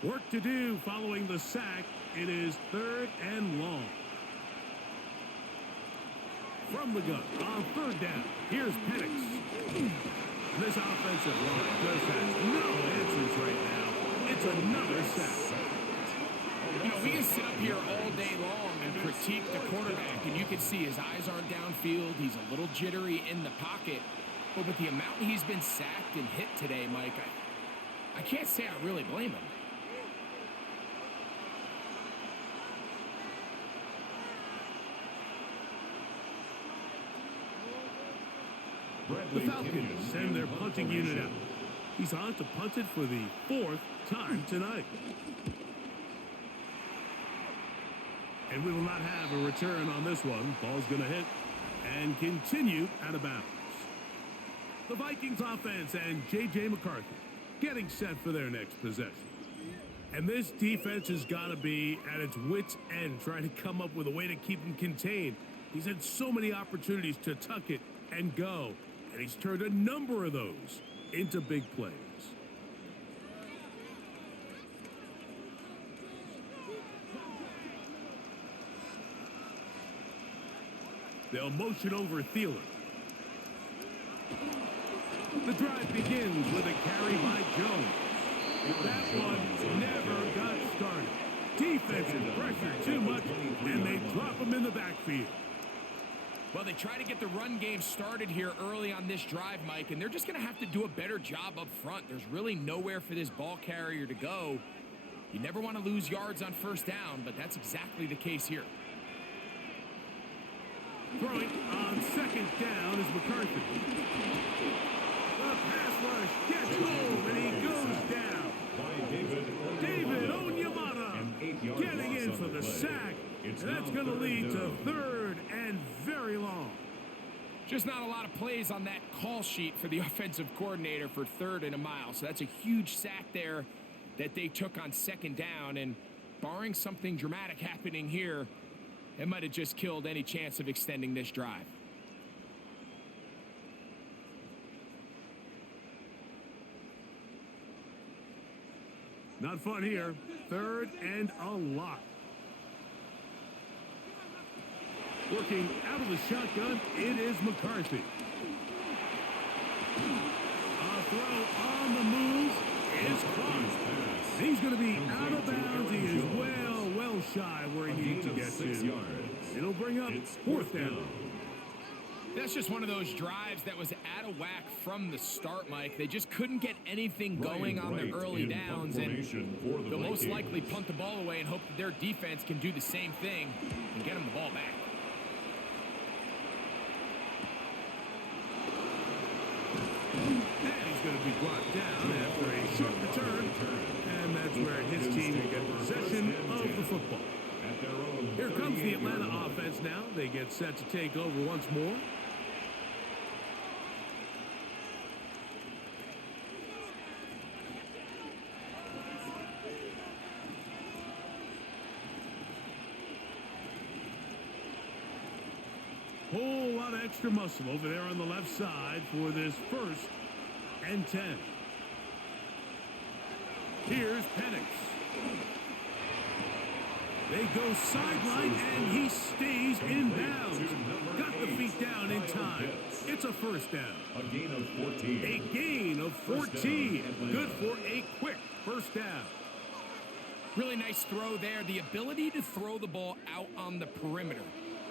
Work to do following the sack. It is 3rd and long. From the gun on 3rd down, here's Penix. This offensive line just has no answers right now. It's another sack. You know, we can sit up here all day long and critique the quarterback, and you can see his eyes aren't downfield. He's a little jittery in the pocket. But with the amount he's been sacked and hit today, Mike, I can't say I really blame him. The Falcons send their punting unit out. He's on to punt it for the 4th time tonight. And we will not have a return on this one. Ball's going to hit and continue out of bounds. The Vikings offense and J.J. McCarthy getting set for their next possession. And this defense has got to be at its wits' end, trying to come up with a way to keep him contained. He's had so many opportunities to tuck it and go, and he's turned a number of those into big plays. They'll motion over Thielen. The drive begins with a carry by Jones. That one never got started. Defensive pressure too much, and they drop him in the backfield. Well, they try to get the run game started here early on this drive, Mike, and they're just going to have to do a better job up front. There's really nowhere for this ball carrier to go. You never want to lose yards on first down, but that's exactly the case here. Throwing on second down is McCarthy. The pass rush gets home, and he goes down. David Onyemata getting in for the sack. And that's going to lead to 3rd and very long. Just not a lot of plays on that call sheet for the offensive coordinator for 3rd and a mile. So that's a huge sack there that they took on second down. And barring something dramatic happening here, it might have just killed any chance of extending this drive. Not fun here. 3rd and a lot. Working out of the shotgun, it is McCarthy. A throw on the move is caught. He's going to be out of bounds. He is well shy where he needs to get to. It'll bring up 4th down. That's just one of those drives that was out of whack from the start, Mike. They just couldn't get anything going on the early downs, and they'll most likely punt the ball away and hope that their defense can do the same thing and get them the ball back. And he's going to be brought down after a short return. And that's where his team will get possession of the football. Here comes the Atlanta offense now. They get set to take over once more. Whole lot of extra muscle over there on the left side for this 1st and 10. Here's Penix. They go sideline, and he stays in bounds. Got the feet down in time. It's a 1st down. A gain of 14. A gain of 14. Good for a quick 1st down. Really nice throw there. The ability to throw the ball out on the perimeter.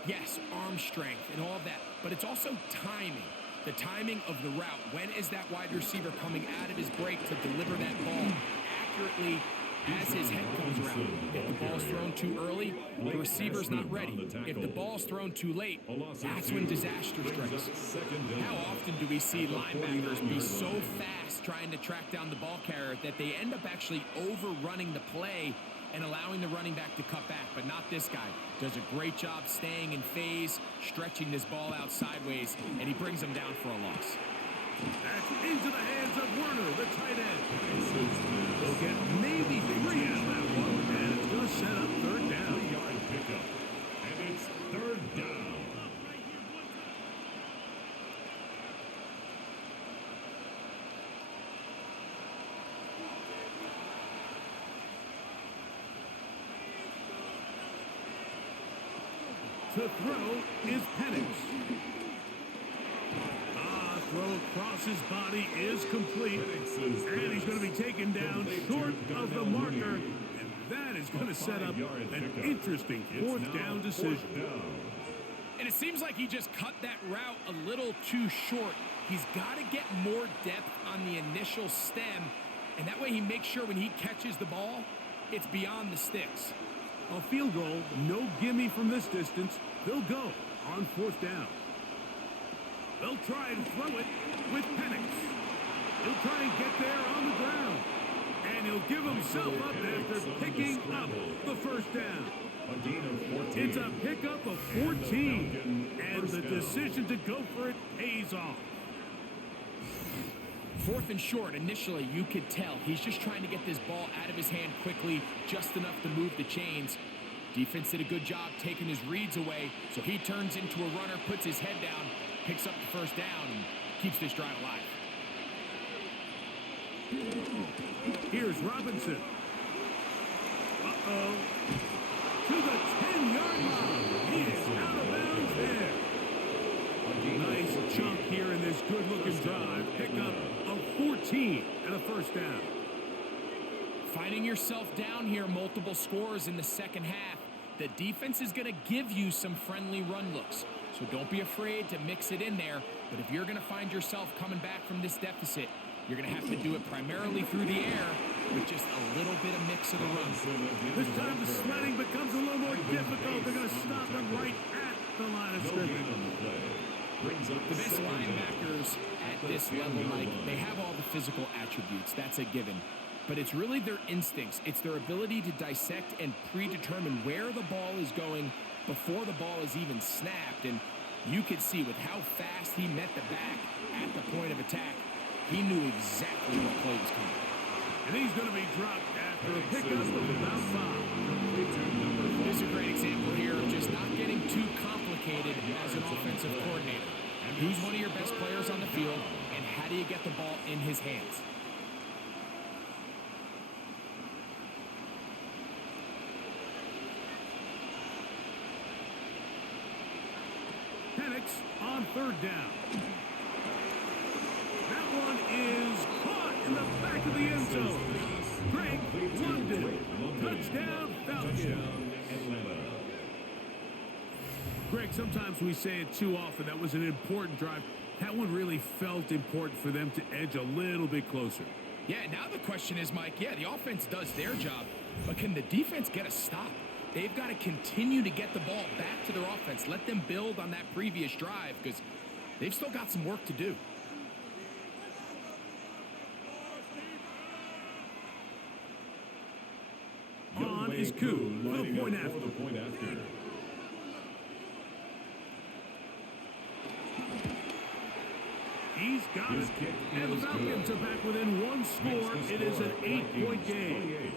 Yes, arm strength and all of that, but it's also timing. The timing of the route. When is that wide receiver coming out of his break to deliver that ball accurately as his head comes around? If the ball's thrown too early, the receiver's not ready. If the ball's thrown too late, that's when disaster strikes. How often do we see linebackers be so fast trying to track down the ball carrier that they end up actually overrunning the play and allowing the running back to cut back? But not this guy. Does a great job staying in phase, stretching this ball out sideways, and he brings them down for a loss. That's into the hands of Werner, the tight end. They'll get maybe 3 out of that one, and it's going to set up 3rd down. 3-yard pickup, and it's 3rd down. To throw is Penix. Throw across his body is complete. And he's going to be taken down short of the marker. And that is going to set up an interesting 4th down decision. And it seems like he just cut that route a little too short. He's got to get more depth on the initial stem And that way he makes sure when he catches the ball, it's beyond the sticks. A field goal, no gimme from this distance. They'll go on 4th down. They'll try and throw it with Penix. He'll try and get there on the ground. And he'll give himself up after picking up the 1st down. A gain of 14. It's a pickup of 14. And the decision to go for it pays off. 4th and short, initially, you could tell he's just trying to get this ball out of his hand quickly, just enough to move the chains. Defense did a good job taking his reads away, so he turns into a runner, puts his head down, picks up the 1st down, and keeps this drive alive. Here's Robinson. Uh-oh. To the 10-yard line. He is out of bounds there. Nice chunk here in this good-looking drive. Pick up of 14 and a 1st down. Finding yourself down here, multiple scores in the 2nd half. The defense is going to give you some friendly run looks. So don't be afraid to mix it in there. But if you're going to find yourself coming back from this deficit, you're going to have to do it primarily through the air with just a little bit of mix of the run. This time the sledding becomes a little more difficult. They're going to stop them right at the line of scrimmage. The best linebackers at this level, Mike, they have all the physical attributes. That's a given. But it's really their instincts. It's their ability to dissect and predetermine where the ball is going before the ball is even snapped. And you could see with how fast he met the back at the point of attack, he knew exactly what play was coming. And he's going to be dropped after a pickup of about 5. This is a great example here of just not getting too complicated as an offensive coordinator. Who's one of your best players on the field, and how do you get the ball in his hands? Penix on 3rd down. That one is caught in the back of the end zone. Greg London, touchdown Falcons. Greg, sometimes we say it too often. That was an important drive. That one really felt important for them to edge a little bit closer. Yeah, now the question is, Mike, yeah, the offense does their job, but can the defense get a stop? They've got to continue to get the ball back to their offense. Let them build on that previous drive because they've still got some work to do. On is Koo for the point after. He's got it. And the Falcons are back within 1 score. It is an 8-point game.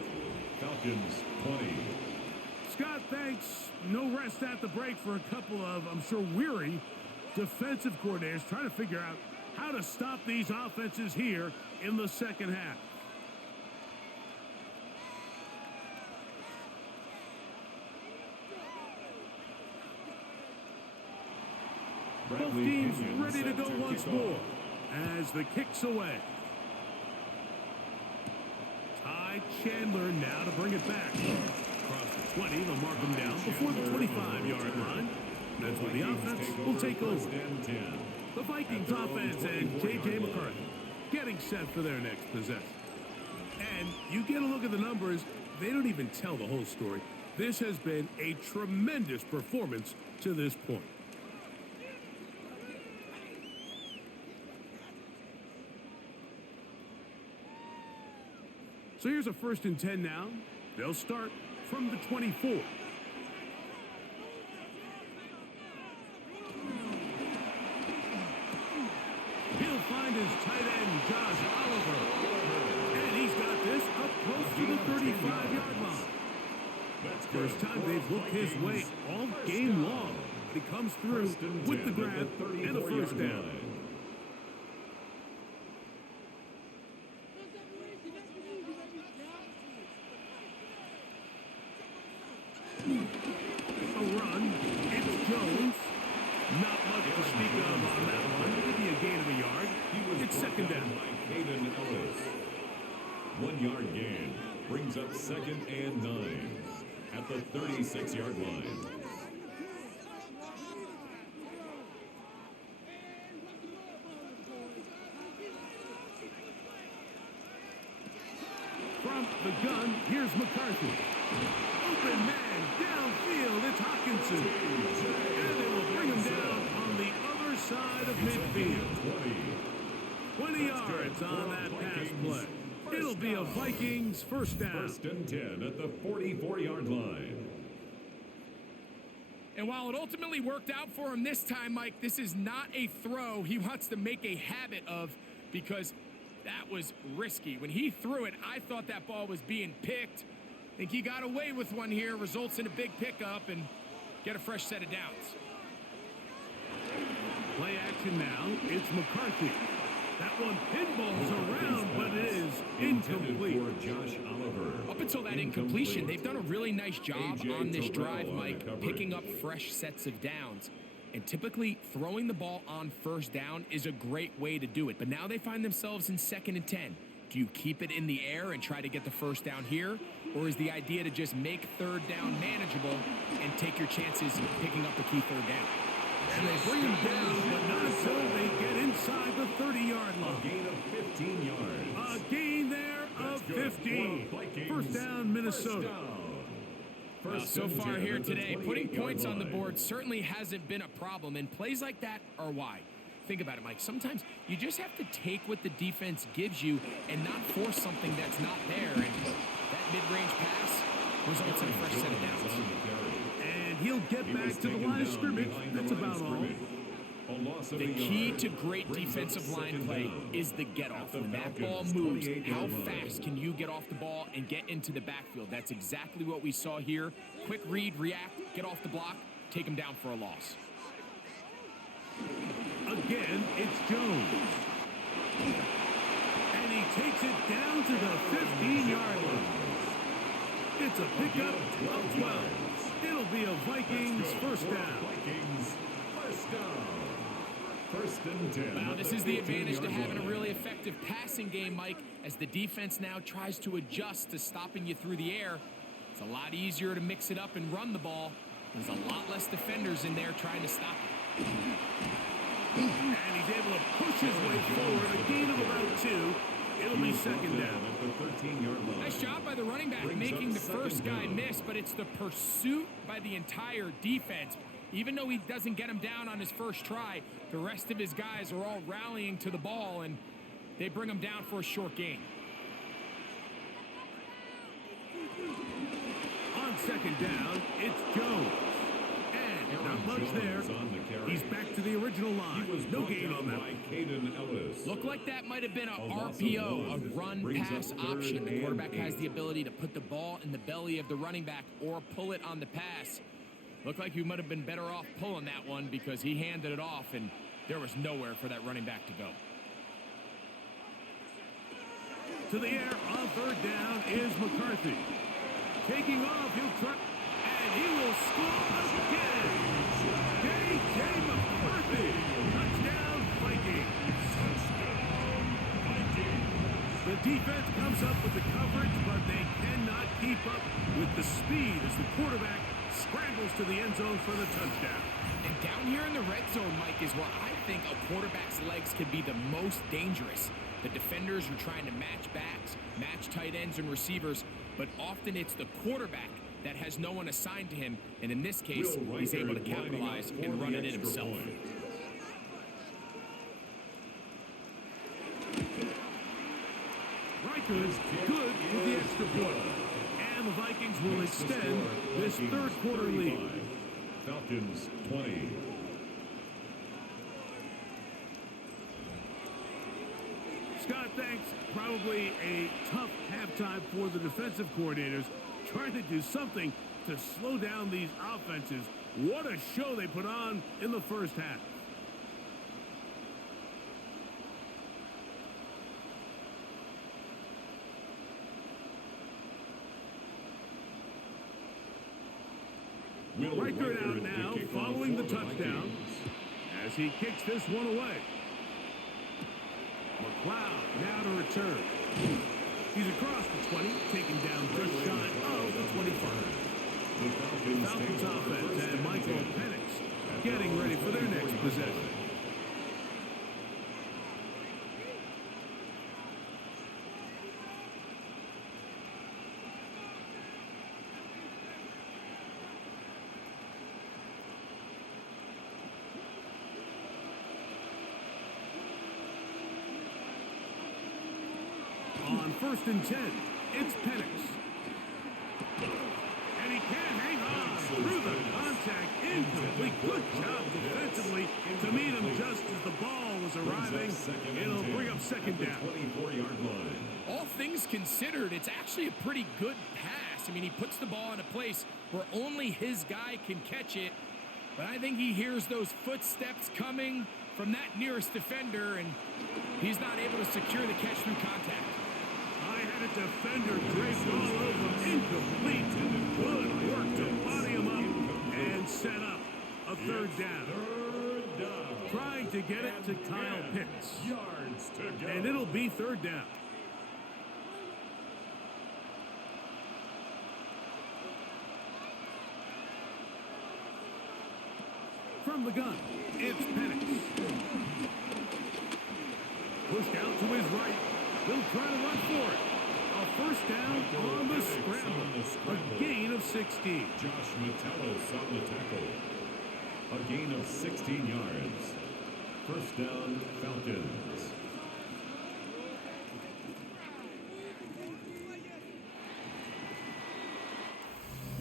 Falcons 20. Scott, thanks. No rest at the break for a couple of, I'm sure, weary defensive coordinators trying to figure out how to stop these offenses here in the 2nd half. Both teams ready to go once more as the kick's away. Ty Chandler now to bring it back. Across the 20, they'll mark him down before the 25-yard line. That's when the offense will take over. The Vikings offense and J.J. McCarthy getting set for their next possession. And you get a look at the numbers, they don't even tell the whole story. This has been a tremendous performance to this point. So here's a 1st and 10 now. They'll start from the 24. He'll find his tight end, Josh Oliver. And he's got this up close to the 35-yard line. First time they've looked his way all game long. He comes through with the grab and a 1st down. A run. It's Jones. Not much to speak of on that one. Maybe a gain of a yard. It's 2nd down. 1 yard gain brings up 2nd and 9 at the 36-yard line. gun. Here's McCarthy. Open man downfield. It's Hawkinson. And they will bring him down on the other side of midfield. 20 yards on that pass play. It'll be a Vikings first down. First and 10 at the 44-yard line. And while it ultimately worked out for him this time, Mike, this is not a throw he wants to make a habit of, because that was risky. When he threw it, I thought that ball was being picked. I think he got away with one here, results in a big pickup, and get a fresh set of downs. Play action now. It's McCarthy. That one pinballs around, but it is incomplete. For Josh Oliver. Up until that incompletion, they've done a really nice job on this drive, Mike, picking up fresh sets of downs. And typically, throwing the ball on first down is a great way to do it. But now they find themselves in 2nd and 10. Do you keep it in the air and try to get the first down here? Or is the idea to just make 3rd down manageable and take your chances picking up the key 3rd down? And they bring him down, but not until they get inside the 30-yard line. A gain of 15 yards. A gain there of 15. First down, Minnesota. So far here today, putting points on the board certainly hasn't been a problem, and plays like that are why. Think about it, Mike. Sometimes you just have to take what the defense gives you and not force something that's not there. And that mid-range pass results in a fresh set of downs. And he'll get back to the line of scrimmage. That's about all. The key to great defensive line play is the get-off. When that ball moves, how fast can you get off the ball and get into the backfield? That's exactly what we saw here. Quick read, react, get off the block, take him down for a loss. Again, it's Jones. And he takes it down to the 15-yard line. It's a pickup of 12. It'll be a Vikings first down. Vikings first down. First and 10. Well, this is the advantage to having a really effective passing game, Mike, as the defense now tries to adjust to stopping you through the air. It's a lot easier to mix it up and run the ball. There's a lot less defenders in there trying to stop it. And he's able to push his way forward, a gain of about 2. It'll be second down. At the 13-yard line. Nice job by the running back making the first guy miss, but it's the pursuit by the entire defense. Even though he doesn't get him down on his first try, the rest of his guys are all rallying to the ball, and they bring him down for a short gain. On second down, it's Jones. And not much there. He's back to the original line. No gain on that. Looked like that might have been a RPO, a run-pass option. The quarterback has the ability to put the ball in the belly of the running back or pull it on the pass. Looked like you might have been better off pulling that one because he handed it off, and there was nowhere for that running back to go. To the air on third down is McCarthy. Taking off, he'll try, and he will score again. J.J. McCarthy. Touchdown, Vikings. The defense comes up with the coverage, but they cannot keep up with the speed as the quarterback scrambles to the end zone for the touchdown. And down here in the red zone, Mike, is where I think a quarterback's legs can be the most dangerous. The defenders are trying to match backs, match tight ends and receivers, but often it's the quarterback that has no one assigned to him, and in this case, he's able to capitalize and run it in himself. Riker's good with the extra point. And the Vikings will extend this third quarter lead. Falcons 20. Scott, thanks. Probably a tough halftime for the defensive coordinators, trying to do something to slow down these offenses. What a show they put on in the first half. Riker out now, following the touchdown, as he kicks this one away. McLeod now to return. He's across the 20, taken down just shy of the 25. The Falcons offense and Michael Penix getting ready for their next possession. first and 10. It's Penix. And he can't hang on through the contact. Incomplete. Good job defensively to meet him just as the ball was arriving. It'll bring up second down. 24-yard line. All things considered, it's actually a pretty good pass. I mean, he puts the ball in a place where only his guy can catch it. But I think he hears those footsteps coming from that nearest defender, and he's not able to secure the catch through contact. I had a defender draped all over him. Incomplete. Good work to body him up and set up a third down. Third down. Trying to get it to Kyle Pitts. Yards to go. And it'll be third down. From the gun, it's Penix. Pushed out to his right. He'll try to run for it. A first down on the scramble. A gain of 16. Josh Metellus on the tackle. A gain of 16 yards. First down, Falcons.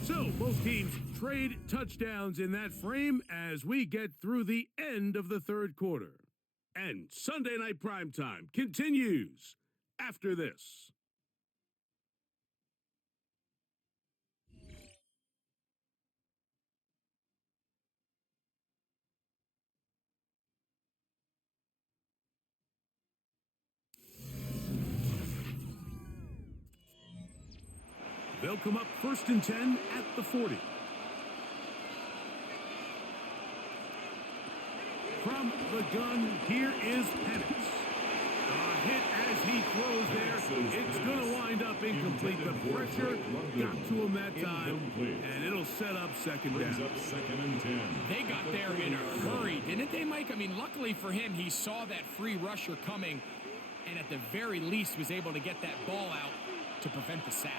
So, both teams trade touchdowns in that frame as we get through the end of the third quarter. And Sunday Night Primetime continues after this. They'll come up first and 10 at the 40. From the gun, here is Penix. A hit as he throws there. It's going to wind up incomplete. The pressure got to him that time, and it'll set up second down. Up second and 10. They got there in a hurry, didn't they, Mike? I mean, luckily for him, he saw that free rusher coming, and at the very least was able to get that ball out to prevent the sack.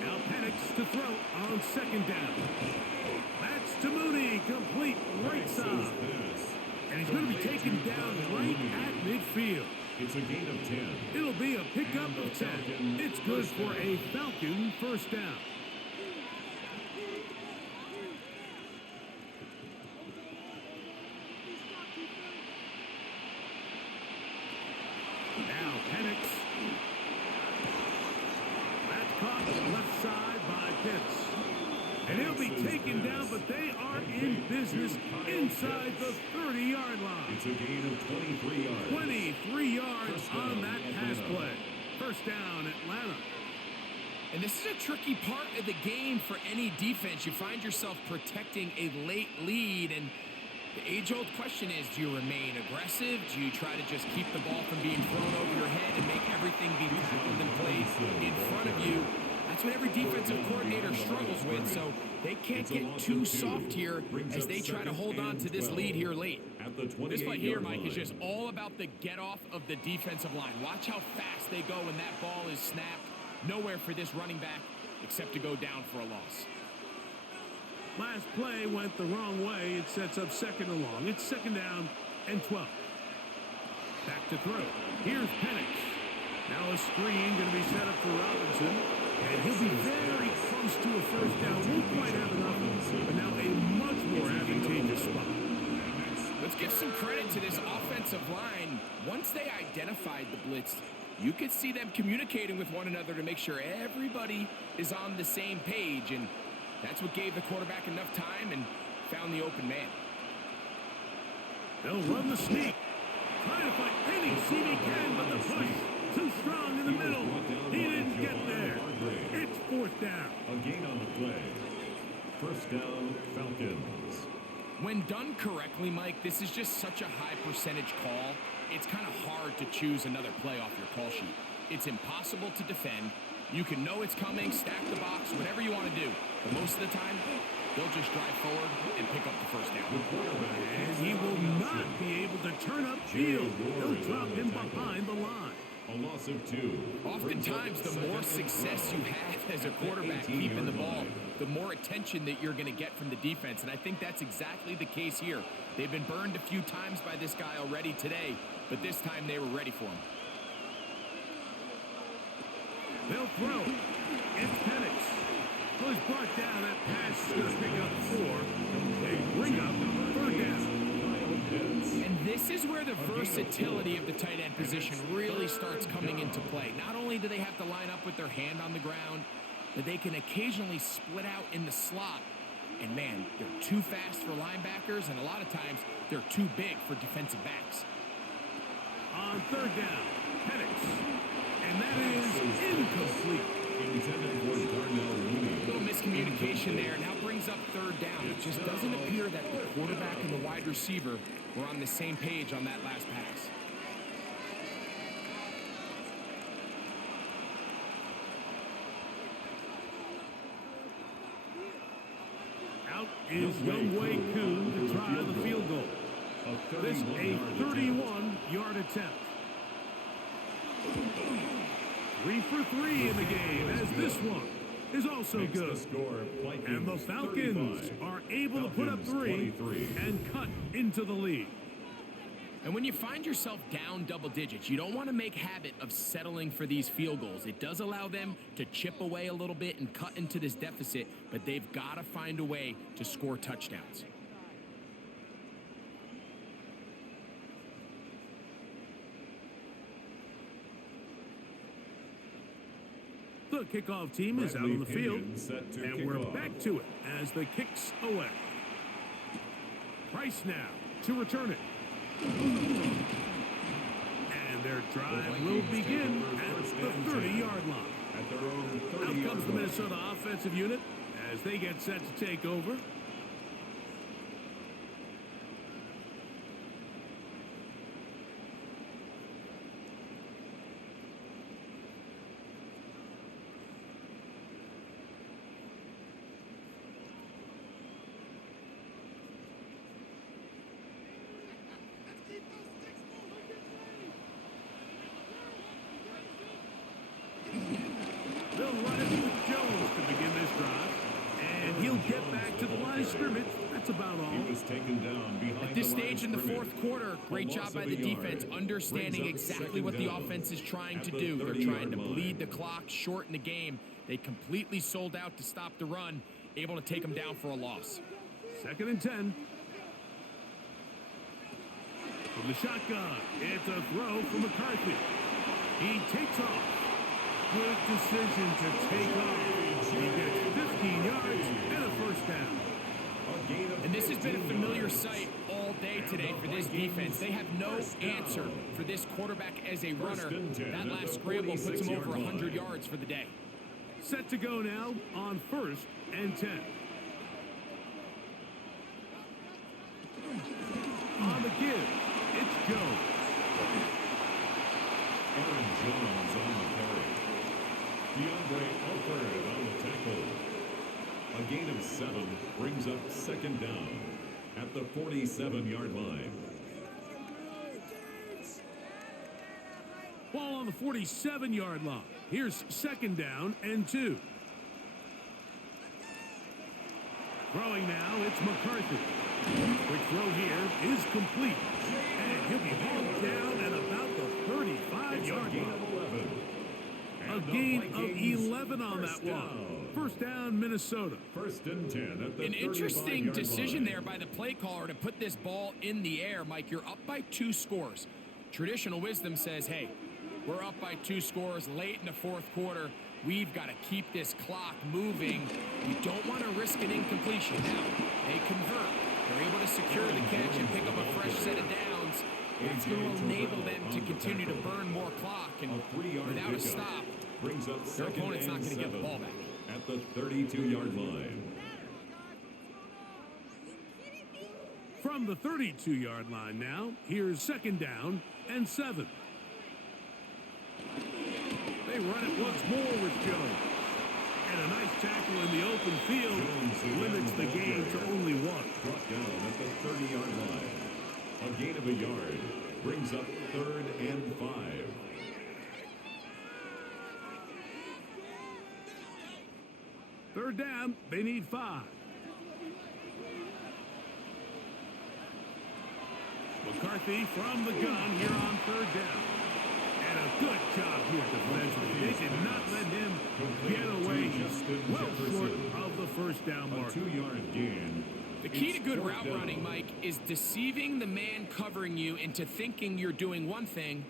Now Penix to throw on second down. That's to Mooney, complete right side. And he's going to be taken down right at midfield. It's a gain of 10. It'll be a pickup of 10. It's good for a Falcon first down. Now Penix. That's caught left side by Pitts. And he'll be taken down, but they are in business inside the 30-yard line. It's a gain of 23 yards. 23 yards on that pass play. First down, Atlanta. And this is a tricky part of the game for any defense. You find yourself protecting a late lead, and the age-old question is, do you remain aggressive? Do you try to just keep the ball from being thrown over your head and make everything be tackled and played in front of you? That's what every defensive coordinator struggles with, so they can't get too soft here as they try to hold on to this lead here late. This play here, Mike, is just all about the get-off of the defensive line. Watch how fast they go when that ball is snapped. Nowhere for this running back except to go down for a loss. Last play went the wrong way. It sets up second and long. It's second down and 12. Back to throw. Here's Penix. Now a screen going to be set up for Robinson. And he'll be very close to a first down. Won't quite have enough, but now a much more advantageous spot. Let's give some credit to this offensive line. Once they identified the blitz, you could see them communicating with one another to make sure everybody is on the same page. And that's what gave the quarterback enough time and found the open man. They'll run the sneak. Trying to find any seam he can, but the push too strong in the middle. He didn't get there. It's fourth down. A gain on the play. First down, Falcons. When done correctly, Mike, this is just such a high percentage call. It's kind of hard to choose another play off your call sheet. It's impossible to defend. You can know it's coming, stack the box, whatever you want to do. But most of the time, they'll just drive forward and pick up the first down. And he will not be able to turn up field. They'll drop him behind the line. A loss of 2. Oftentimes, the more success you have as a quarterback keeping the ball, the more attention that you're going to get from the defense. And I think that's exactly the case here. They've been burned a few times by this guy already today, but this time they were ready for him. They'll throw. It's Penix. Well, he's brought down. That pass is going to pick up 4. They bring up 3rd down. And this is where the versatility of the tight end position really starts coming into play. Not only do they have to line up with their hand on the ground, but they can occasionally split out in the slot. And man, they're too fast for linebackers, and a lot of times they're too big for defensive backs. On 3rd down, Penix. And that is incomplete. A little miscommunication there. Now brings up 3rd down. It just doesn't appear that the quarterback and the wide receiver were on the same page on that last pass. Out is Younghoe Koo to try the field goal. This a 31-yard attempt. 3 for 3 in the game, as this one is also good. And the Falcons are able to put up 3 and cut into the lead. And when you find yourself down double digits, you don't want to make habit of settling for these field goals. It does allow them to chip away a little bit and cut into this deficit, but they've got to find a way to score touchdowns. The kickoff team is out on the field, and we're back to it as the kicks away. Price now to return it. And their drive will begin at the 30-yard line. Out comes the Minnesota offensive unit as they get set to take over. They'll run it with Jones to begin this drive. And he'll get back to the line of scrimmage. That's about all. He was taken down behind at this stage in the 4th quarter, great job by the defense, understanding exactly what the offense is trying to do. They're trying to bleed the clock, shorten the game. They completely sold out to stop the run, able to take them down for a loss. 2nd and 10. From the shotgun, it's a throw from McCarthy. He takes off. Good decision to take off. He gets 15 yards and a 1st down. And this has been a familiar sight all day today for this defense. They have no answer for this quarterback as a runner. That last scramble puts him over 100 yards for the day. Set to go now on 1st and 10. On the give, it's Jones. Aaron Jones on the carry. DeAndre Alford on the tackle. A gain of 7 brings up 2nd down at the 47-yard line. Ball on the 47-yard line. Here's 2nd down and 2. Throwing now, it's McCarthy. Quick throw here is complete. And he'll be hauled down at about the 35-yard line. A gain of 11 on that one. 1st down, Minnesota. 1st and 10 at the An interesting decision there by the play caller to put this ball in the air. Mike, you're up by 2 scores. Traditional wisdom says, hey, we're up by 2 scores late in the 4th quarter. We've got to keep this clock moving. You don't want to risk an incompletion. Now, they convert. They're able to secure the catch and pick up a fresh set of downs. It's going to enable them to continue to burn more clock. And without a stop, their opponent's not going to get the ball back. At the 32-yard line. From the 32-yard line now, here's 2nd down and 7. They run it once more with Jones. And a nice tackle in the open field limits the game to only 1. Brought down at the 30-yard line. A gain of a yard brings up 3rd and 5. third down. They need 5. McCarthy from the gun here on third down. And a good job here defensively. They did not let him get away. He's well short of the first down mark. A 2-yard gain. The key to good route running, Mike, is deceiving the man covering you into thinking you're doing one thing,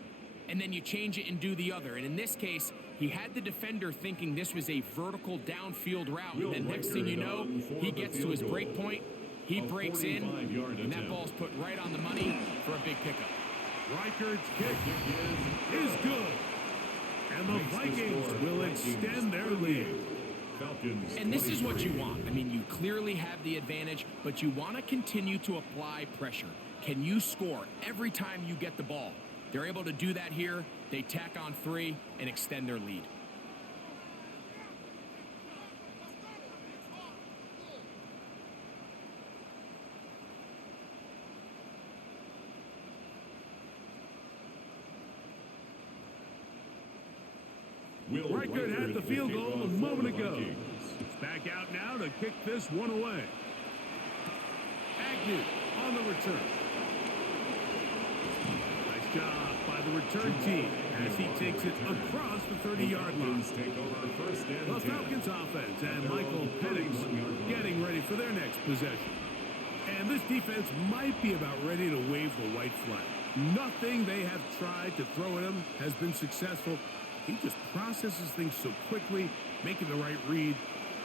and then you change it and do the other. And in this case, he had the defender thinking this was a vertical downfield route. And then next thing you know, he gets to his break point, he breaks in, and that ball's put right on the money for a big pickup. Reichard's kick is good. And the Vikings will extend their lead. And this is what you want. I mean, you clearly have the advantage, but you want to continue to apply pressure. Can you score every time you get the ball? They're able to do that here. They tack on 3 and extend their lead. Reichard had the field goal a moment ago. It's back out now to kick this one away. Agnew on the return. Nice job by the return team as he takes it across the 30-yard line. The Falcons offense and Michael Penix getting ready for their next possession. And this defense might be about ready to wave the white flag. Nothing they have tried to throw at him has been successful. He just processes things so quickly, making the right read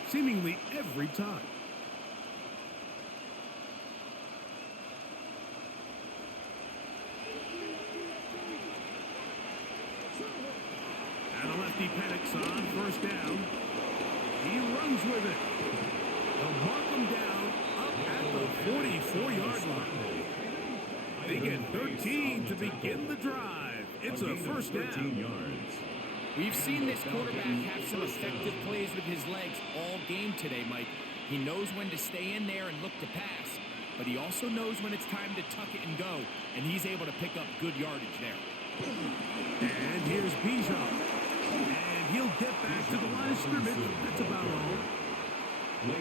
seemingly every time. And a lefty Penix on first down. He runs with it. They'll mark him down up at the 44-yard line. They get 13 to begin the drive. It's a first down. We've seen this quarterback have some effective plays with his legs all game today, Mike. He knows when to stay in there and look to pass, but he also knows when it's time to tuck it and go, and he's able to pick up good yardage there. And here's Bijan. And he'll get back to the line of scrimmage. That's about all.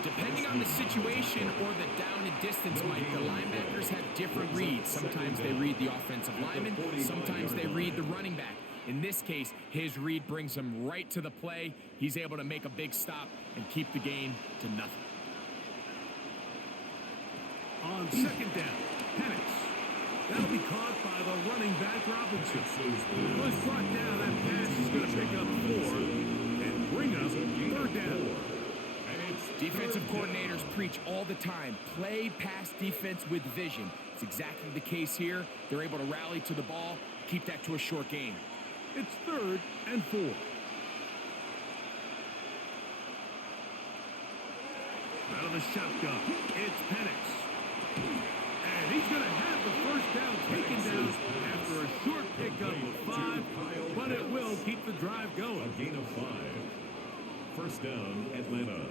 Depending on the situation or the down and distance, Mike, the linebackers have different reads. Sometimes they read the offensive lineman, sometimes they read the running back. In this case, his read brings him right to the play. He's able to make a big stop and keep the gain to nothing. On second down, Penix. That'll be caught by the running back Robinson. Was brought down. That pass is going to pick up 4 and bring us third down. Defensive coordinators preach all the time, play pass defense with vision. It's exactly the case here. They're able to rally to the ball, keep that to a short gain. It's 3rd and 4. Out of the shotgun, it's Penix. And he's going to have the first down taken down after a short pickup of 5, but it will keep the drive going. A gain of 5. First down, Atlanta.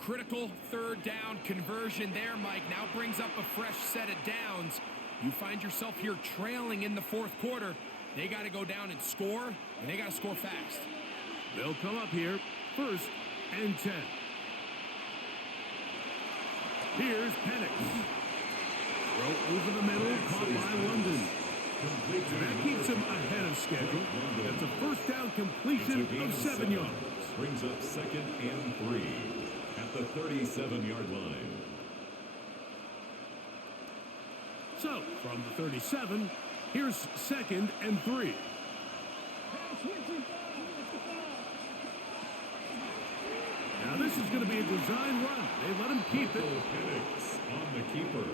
Critical third down conversion there, Mike. Now brings up a fresh set of downs. You find yourself here trailing in the 4th quarter. They got to go down and score, and they got to score fast. They'll come up here, 1st and 10. Here's Penix. Throw over the middle, caught by London. And that keeps him ahead of schedule. That's a first down completion of 7 yards. Brings up 2nd and 3 at the 37-yard line. So, from the 37, here's 2nd and 3. Now this is going to be a design run. They let him keep it. Penix on the keeper.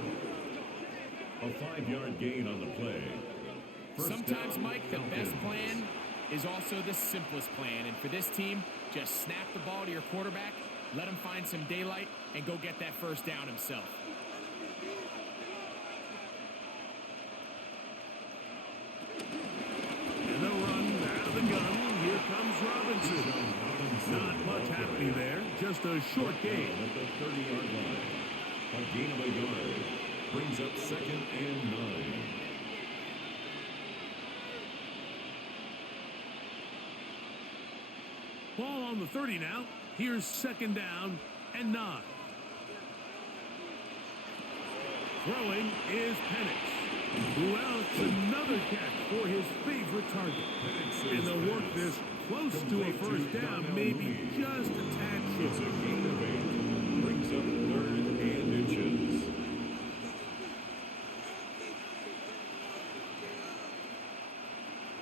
A 5-yard gain on the play. Sometimes, Mike, the best plan is also the simplest plan. And for this team, just snap the ball to your quarterback, let him find some daylight, and go get that first down himself. And the run out of the gun. Here comes Robinson. Not much happening there. Just a short gain. At the 30-yard line. A gain of a yard. Brings up 2nd and 9. Ball on the 30 now. Here's 2nd down and 9. Throwing is Penix, who outs another catch for his favorite target. And they'll work this close to a 1st down, maybe just a tad It's a short. gain of 8. Brings up 3rd and inches.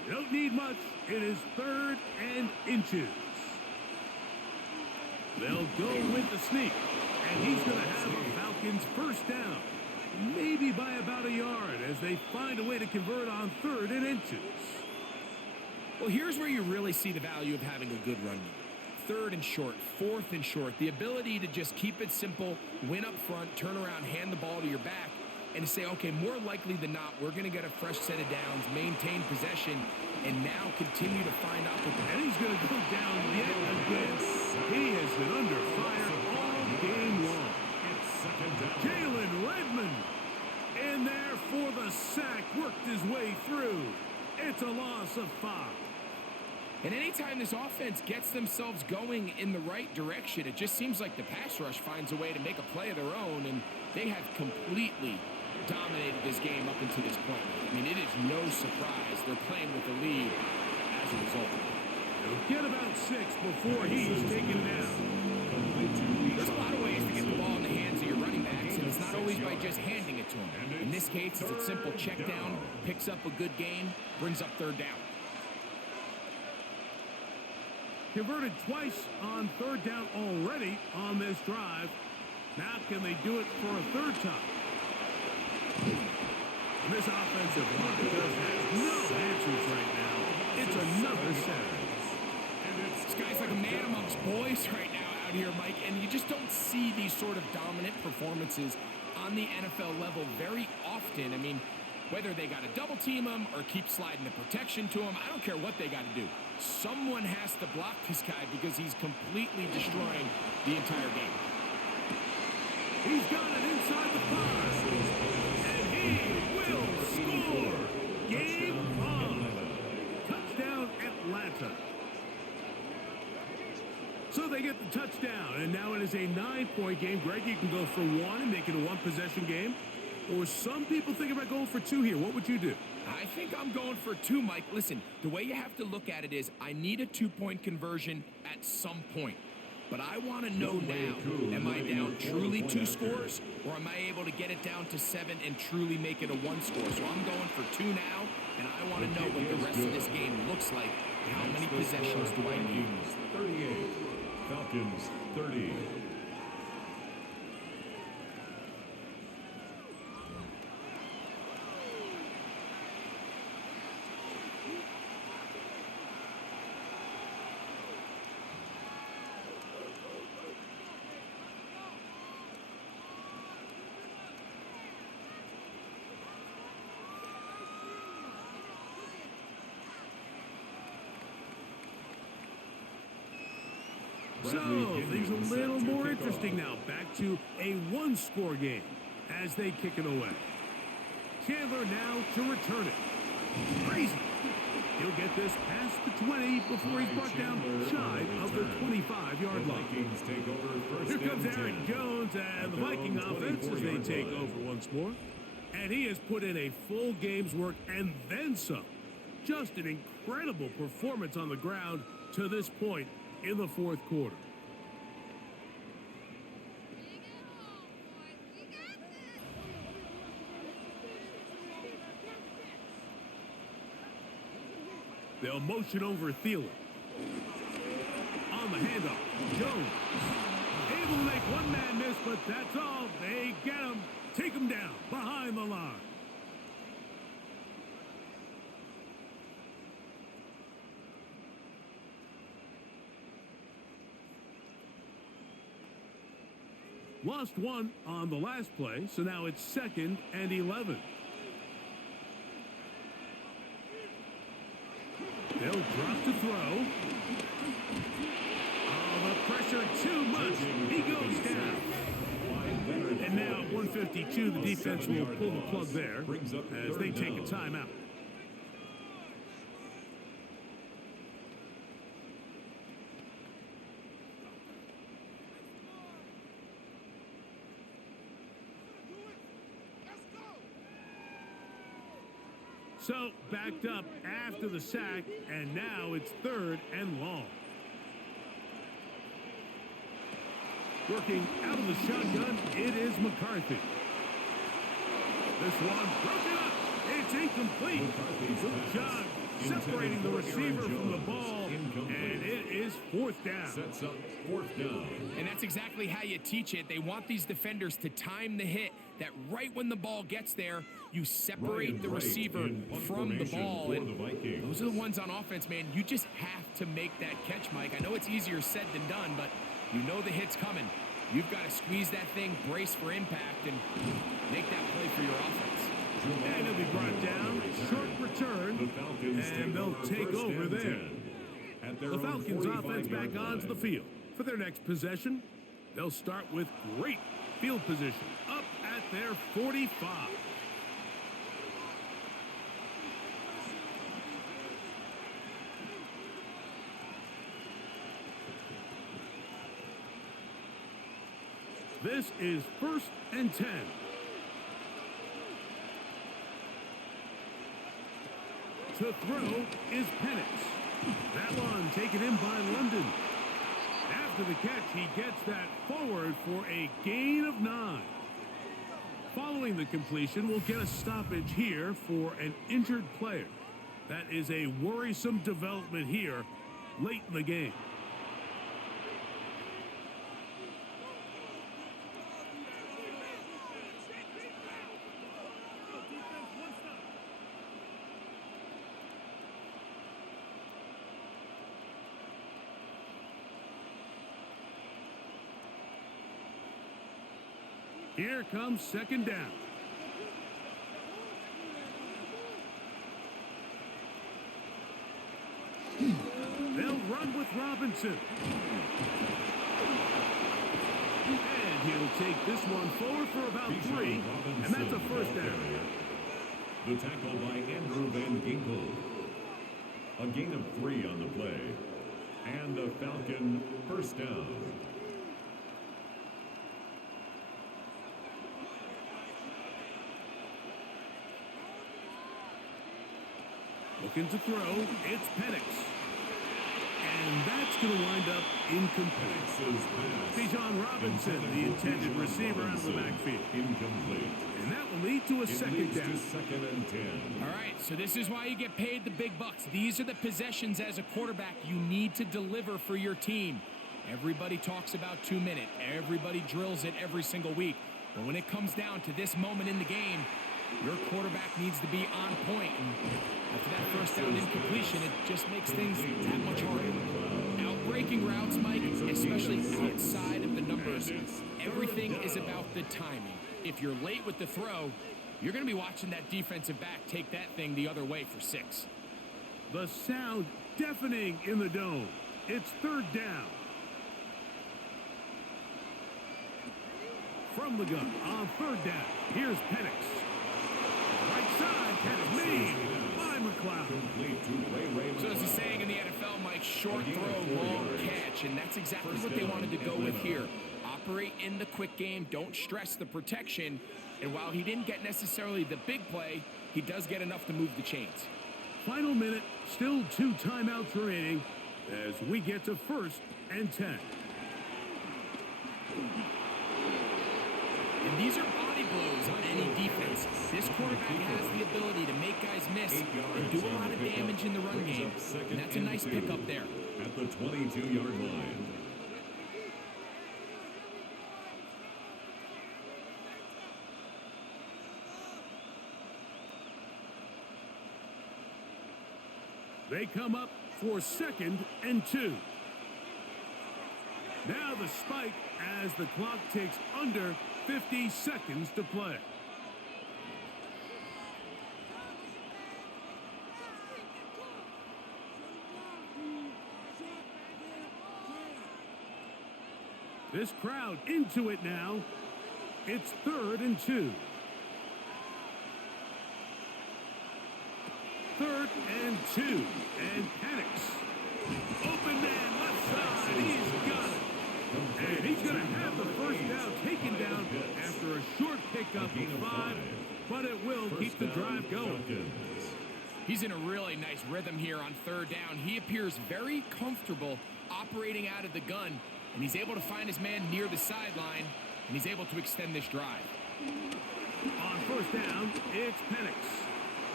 You don't need much. It is 3rd and inches. They'll go with the sneak, and he's going to have a Falcons 1st down. Maybe by about a yard as they find a way to convert on 3rd and inches. Well, here's where you really see the value of having a good run game. 3rd and short, 4th and short. The ability to just keep it simple, win up front, turn around, hand the ball to your back, and to say, okay, more likely than not, we're going to get a fresh set of downs, maintain possession, and now continue to find opportunities. And he's going to go down yet again. He has been under fire all game long. Jalen Redmond in there for the sack, worked his way through. It's a loss of 5. And anytime this offense gets themselves going in the right direction, it just seems like the pass rush finds a way to make a play of their own, and they have completely dominated this game up until this point. I mean, it is no surprise they're playing with the lead as a result. He'll get about 6 before he's taken down. There's a lot of ways to get the ball in the hands of your running backs, and it's not always by just handing it to them. In this case, it's a simple check down, picks up a good game, brings up 3rd down. Converted twice on 3rd down already on this drive. Now can they do it for a 3rd time? And this offensive line just has no answers right now. It's another sack. This guy's like a man amongst boys right now out here, Mike, and you just don't see these sort of dominant performances on the NFL level very often. I mean, whether they got to double team him or keep sliding the protection to him, I don't care what they got to do. Someone has to block this guy because he's completely destroying the entire game. He's got it inside the 5. And he will score. Game on. Touchdown, Atlanta. So they get the touchdown, and now it is a 9-point game. Greg, you can go for 1 and make it a 1-possession game. Or some people think about going for 2 here. What would you do? I think I'm going for 2, Mike. Listen, the way you have to look at it is I need a 2-point conversion at some point. But I want to know now, am I down truly 2 scores, or am I able to get it down to 7 and truly make it a 1 score? So I'm going for 2 now, and I want to know what the rest of this game looks like. How many possessions do I need? 38. Falcons 30. So, things a little more interesting now. Back to a 1-score game as they kick it away. Chandler now to return it. Crazy. He'll get this past the 20 before he's brought down shy of the 25-yard line. Vikings take over first. Here comes and Aaron 10. Jones and the Viking offense as they take over once more. And he has put in a full game's work and then some. Just an incredible performance on the ground to this point in the 4th quarter. They'll motion over Thielen. On the handoff, Jones. Able to make one man miss, but that's all. They get him. Take him down behind the line. Lost 1 on the last play, so now it's 2nd and 11. They'll drop to throw. Oh, the pressure too much. He goes down. And now at 152, the defense will pull the plug there as they take a timeout. So, backed up after the sack, and now it's 3rd and long. Working out of the shotgun, it is McCarthy. This one broken up. It's incomplete. Good job separating the receiver from the ball, and it is 4th down. Sets up 4th down. And that's exactly how you teach it. They want these defenders to time the hit, that right when the ball gets there, you separate the receiver from the ball. And those are the ones on offense, man. You just have to make that catch, Mike. I know it's easier said than done, but you know the hit's coming. You've got to squeeze that thing, brace for impact, and make that play for your offense. And it'll be brought down, short return, and they'll take over there. The Falcons offense back onto the field. For their next possession, they'll start with great field position, up at their 45. This is 1st and 10. To throw is Penix. That one taken in by London. After the catch, he gets that forward for a gain of 9. Following the completion, we'll get a stoppage here for an injured player. That is a worrisome development here late in the game. Here comes 2nd down. They'll run with Robinson. And he'll take this one forward for about 3, and that's a 1st down. The tackle by Andrew Van Ginkel. A gain of 3 on the play. And a Falcon 1st down. Looking to throw, it's Penix. And that's going to wind up incomplete. Bijan Robinson, the intended receiver out of the backfield. Incomplete. And that will lead to a 2nd down. 2nd and 10. All right, so this is why you get paid the big bucks. These are the possessions as a quarterback you need to deliver for your team. Everybody talks about 2-minute. Everybody drills it every single week. But when it comes down to this moment in the game, your quarterback needs to be on point. And after that 1st down incompletion, it just makes things that much harder. Outbreaking routes, Mike, especially outside of the numbers, everything is about the timing. If you're late with the throw, you're going to be watching that defensive back take that thing the other way for 6. The sound deafening in the dome. It's 3rd down. From the gun on 3rd down, here's Penix. Right side, catch made by McLeod. So as he's saying in the NFL, Mike, short throw, long catch, and that's exactly what they wanted to go with here. Operate in the quick game, don't stress the protection, and while he didn't get necessarily the big play, he does get enough to move the chains. Final minute, still 2 timeouts remaining as we get to 1st and 10. And these are body blows on any defense. This quarterback has the ability to make guys miss and do a lot of damage in the run game. And that's a nice pickup there. At the 22-yard line. They come up for 2nd and 2. Now the spike as the clock takes under 50 seconds to play. This crowd into it now. It's 3rd and 2. 3rd and 2. And Penix. Open man left side. He's got it. And he's going to have the 1st down taken down after a short pickup of 5. But it will keep the drive going. He's in a really nice rhythm here on third down. He appears very comfortable operating out of the gun, and he's able to find his man near the sideline, and he's able to extend this drive. On first down, it's Penix.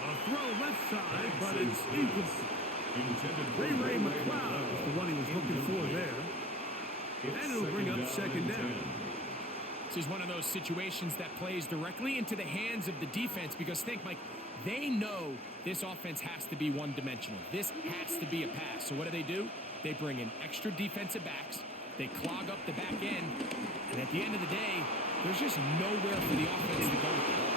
A throw left side, but it's incomplete. Ray McLeod is the one he was looking for there. And it'll bring up second down. This is one of those situations that plays directly into the hands of the defense because think, Mike, they know this offense has to be one-dimensional. This has to be a pass. So what do? They bring in extra defensive backs. They clog up the back end. And at the end of the day, there's just nowhere for the offense to go with the ball.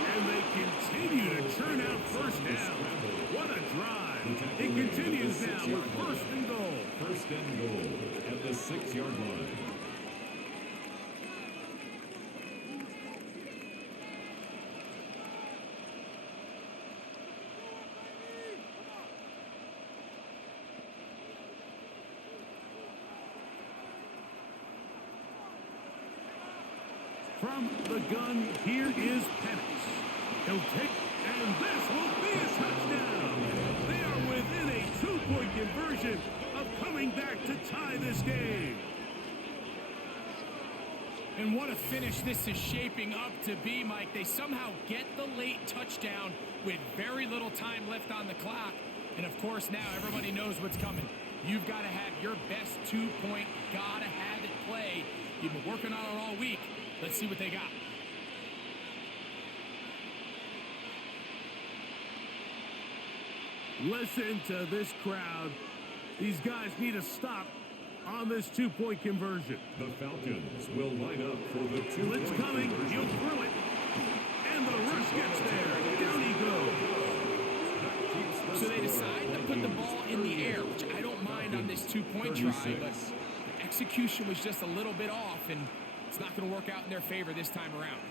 And they continue to churn out first down. What a drive. It continues now with first and goal. First and goal at the 6-yard line. From the gun, here is Penix. He'll take, and this will be a touchdown. They are within a 2-point conversion of coming back to tie this game. And what a finish this is shaping up to be, Mike. They somehow get the late touchdown with very little time left on the clock. And of course, now everybody knows what's coming. You've got to have your best 2-point, gotta have it play. You've been working on it all week. Let's see what they got. Listen to this crowd. These guys need to stop on this 2-point conversion. The Falcons will line up for the 2-point Blitz coming. He'll throw it. And the rush gets there. Down he goes. So they decide to put the ball in the air, which I don't mind on this 2-point try, but the execution was just a little bit off, and it's not going to work out in their favor this time around.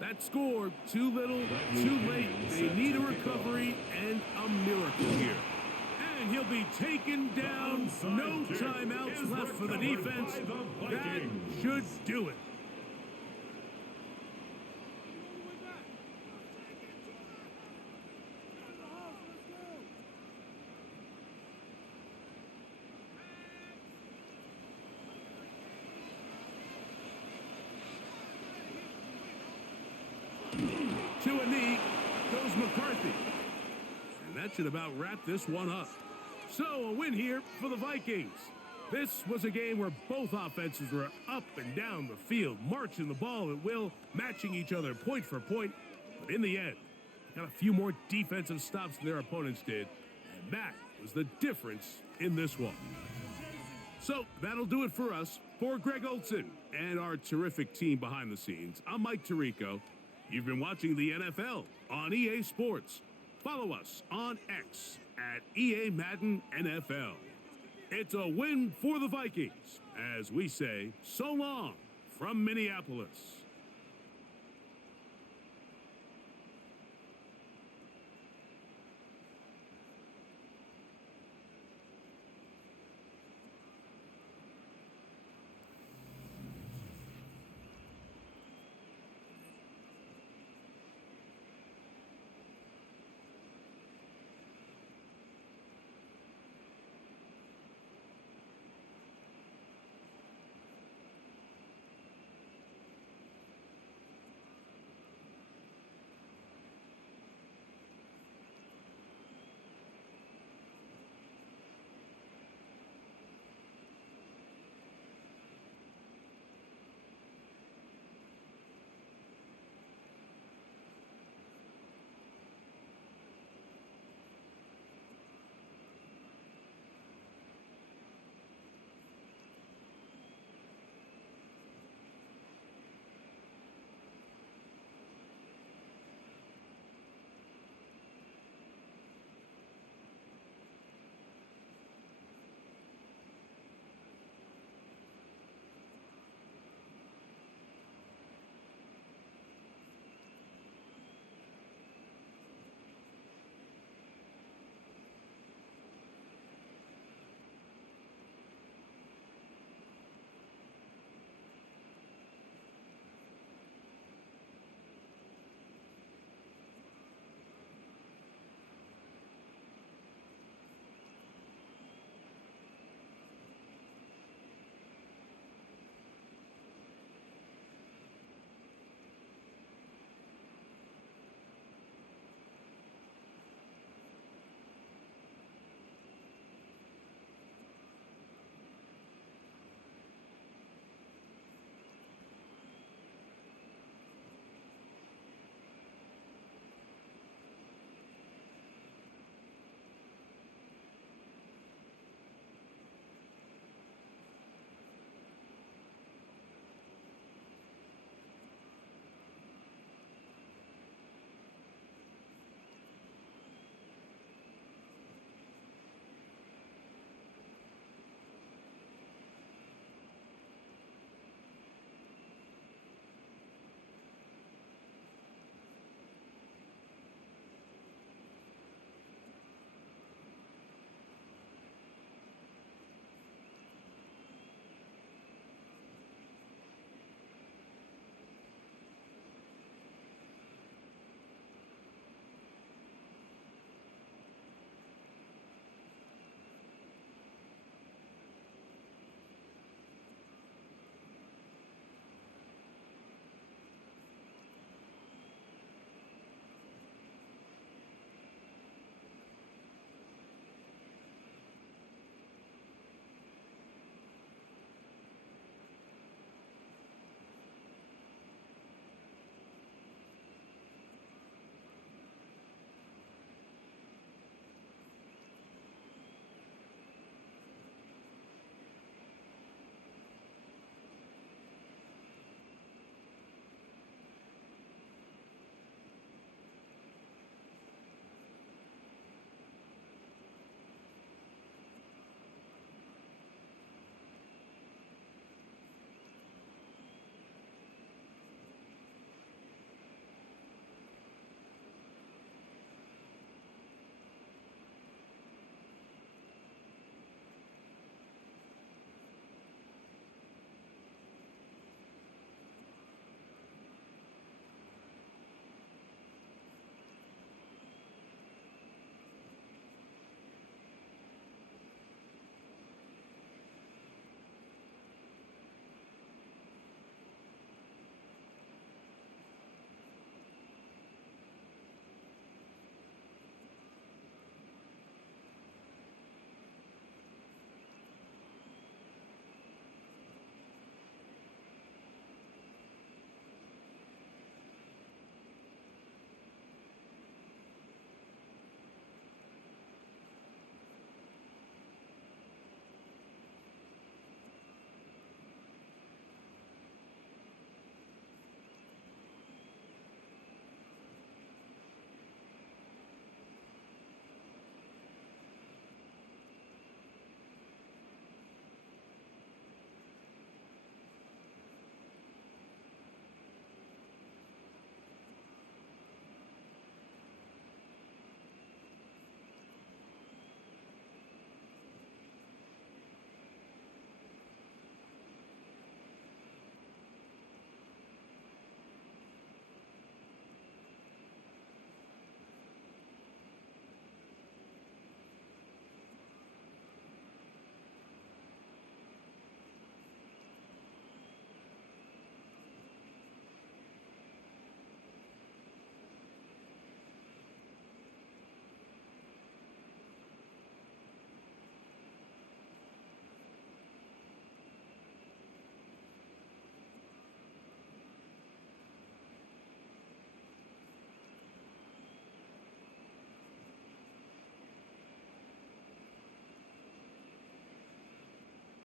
That score, too little, too late. They need a recovery and a miracle here. And he'll be taken down. No timeouts left for the defense. That should do it. To a knee goes McCarthy. And that should about wrap this one up. So a win here for the Vikings. This was a game where both offenses were up and down the field, marching the ball at will, matching each other point for point. But in the end, got a few more defensive stops than their opponents did. And that was the difference in this one. So that'll do it for us. For Greg Olson and our terrific team behind the scenes, I'm Mike Tirico. You've been watching the NFL on EA Sports. Follow us on X at EA Madden NFL. It's a win for the Vikings, as we say so long from Minneapolis.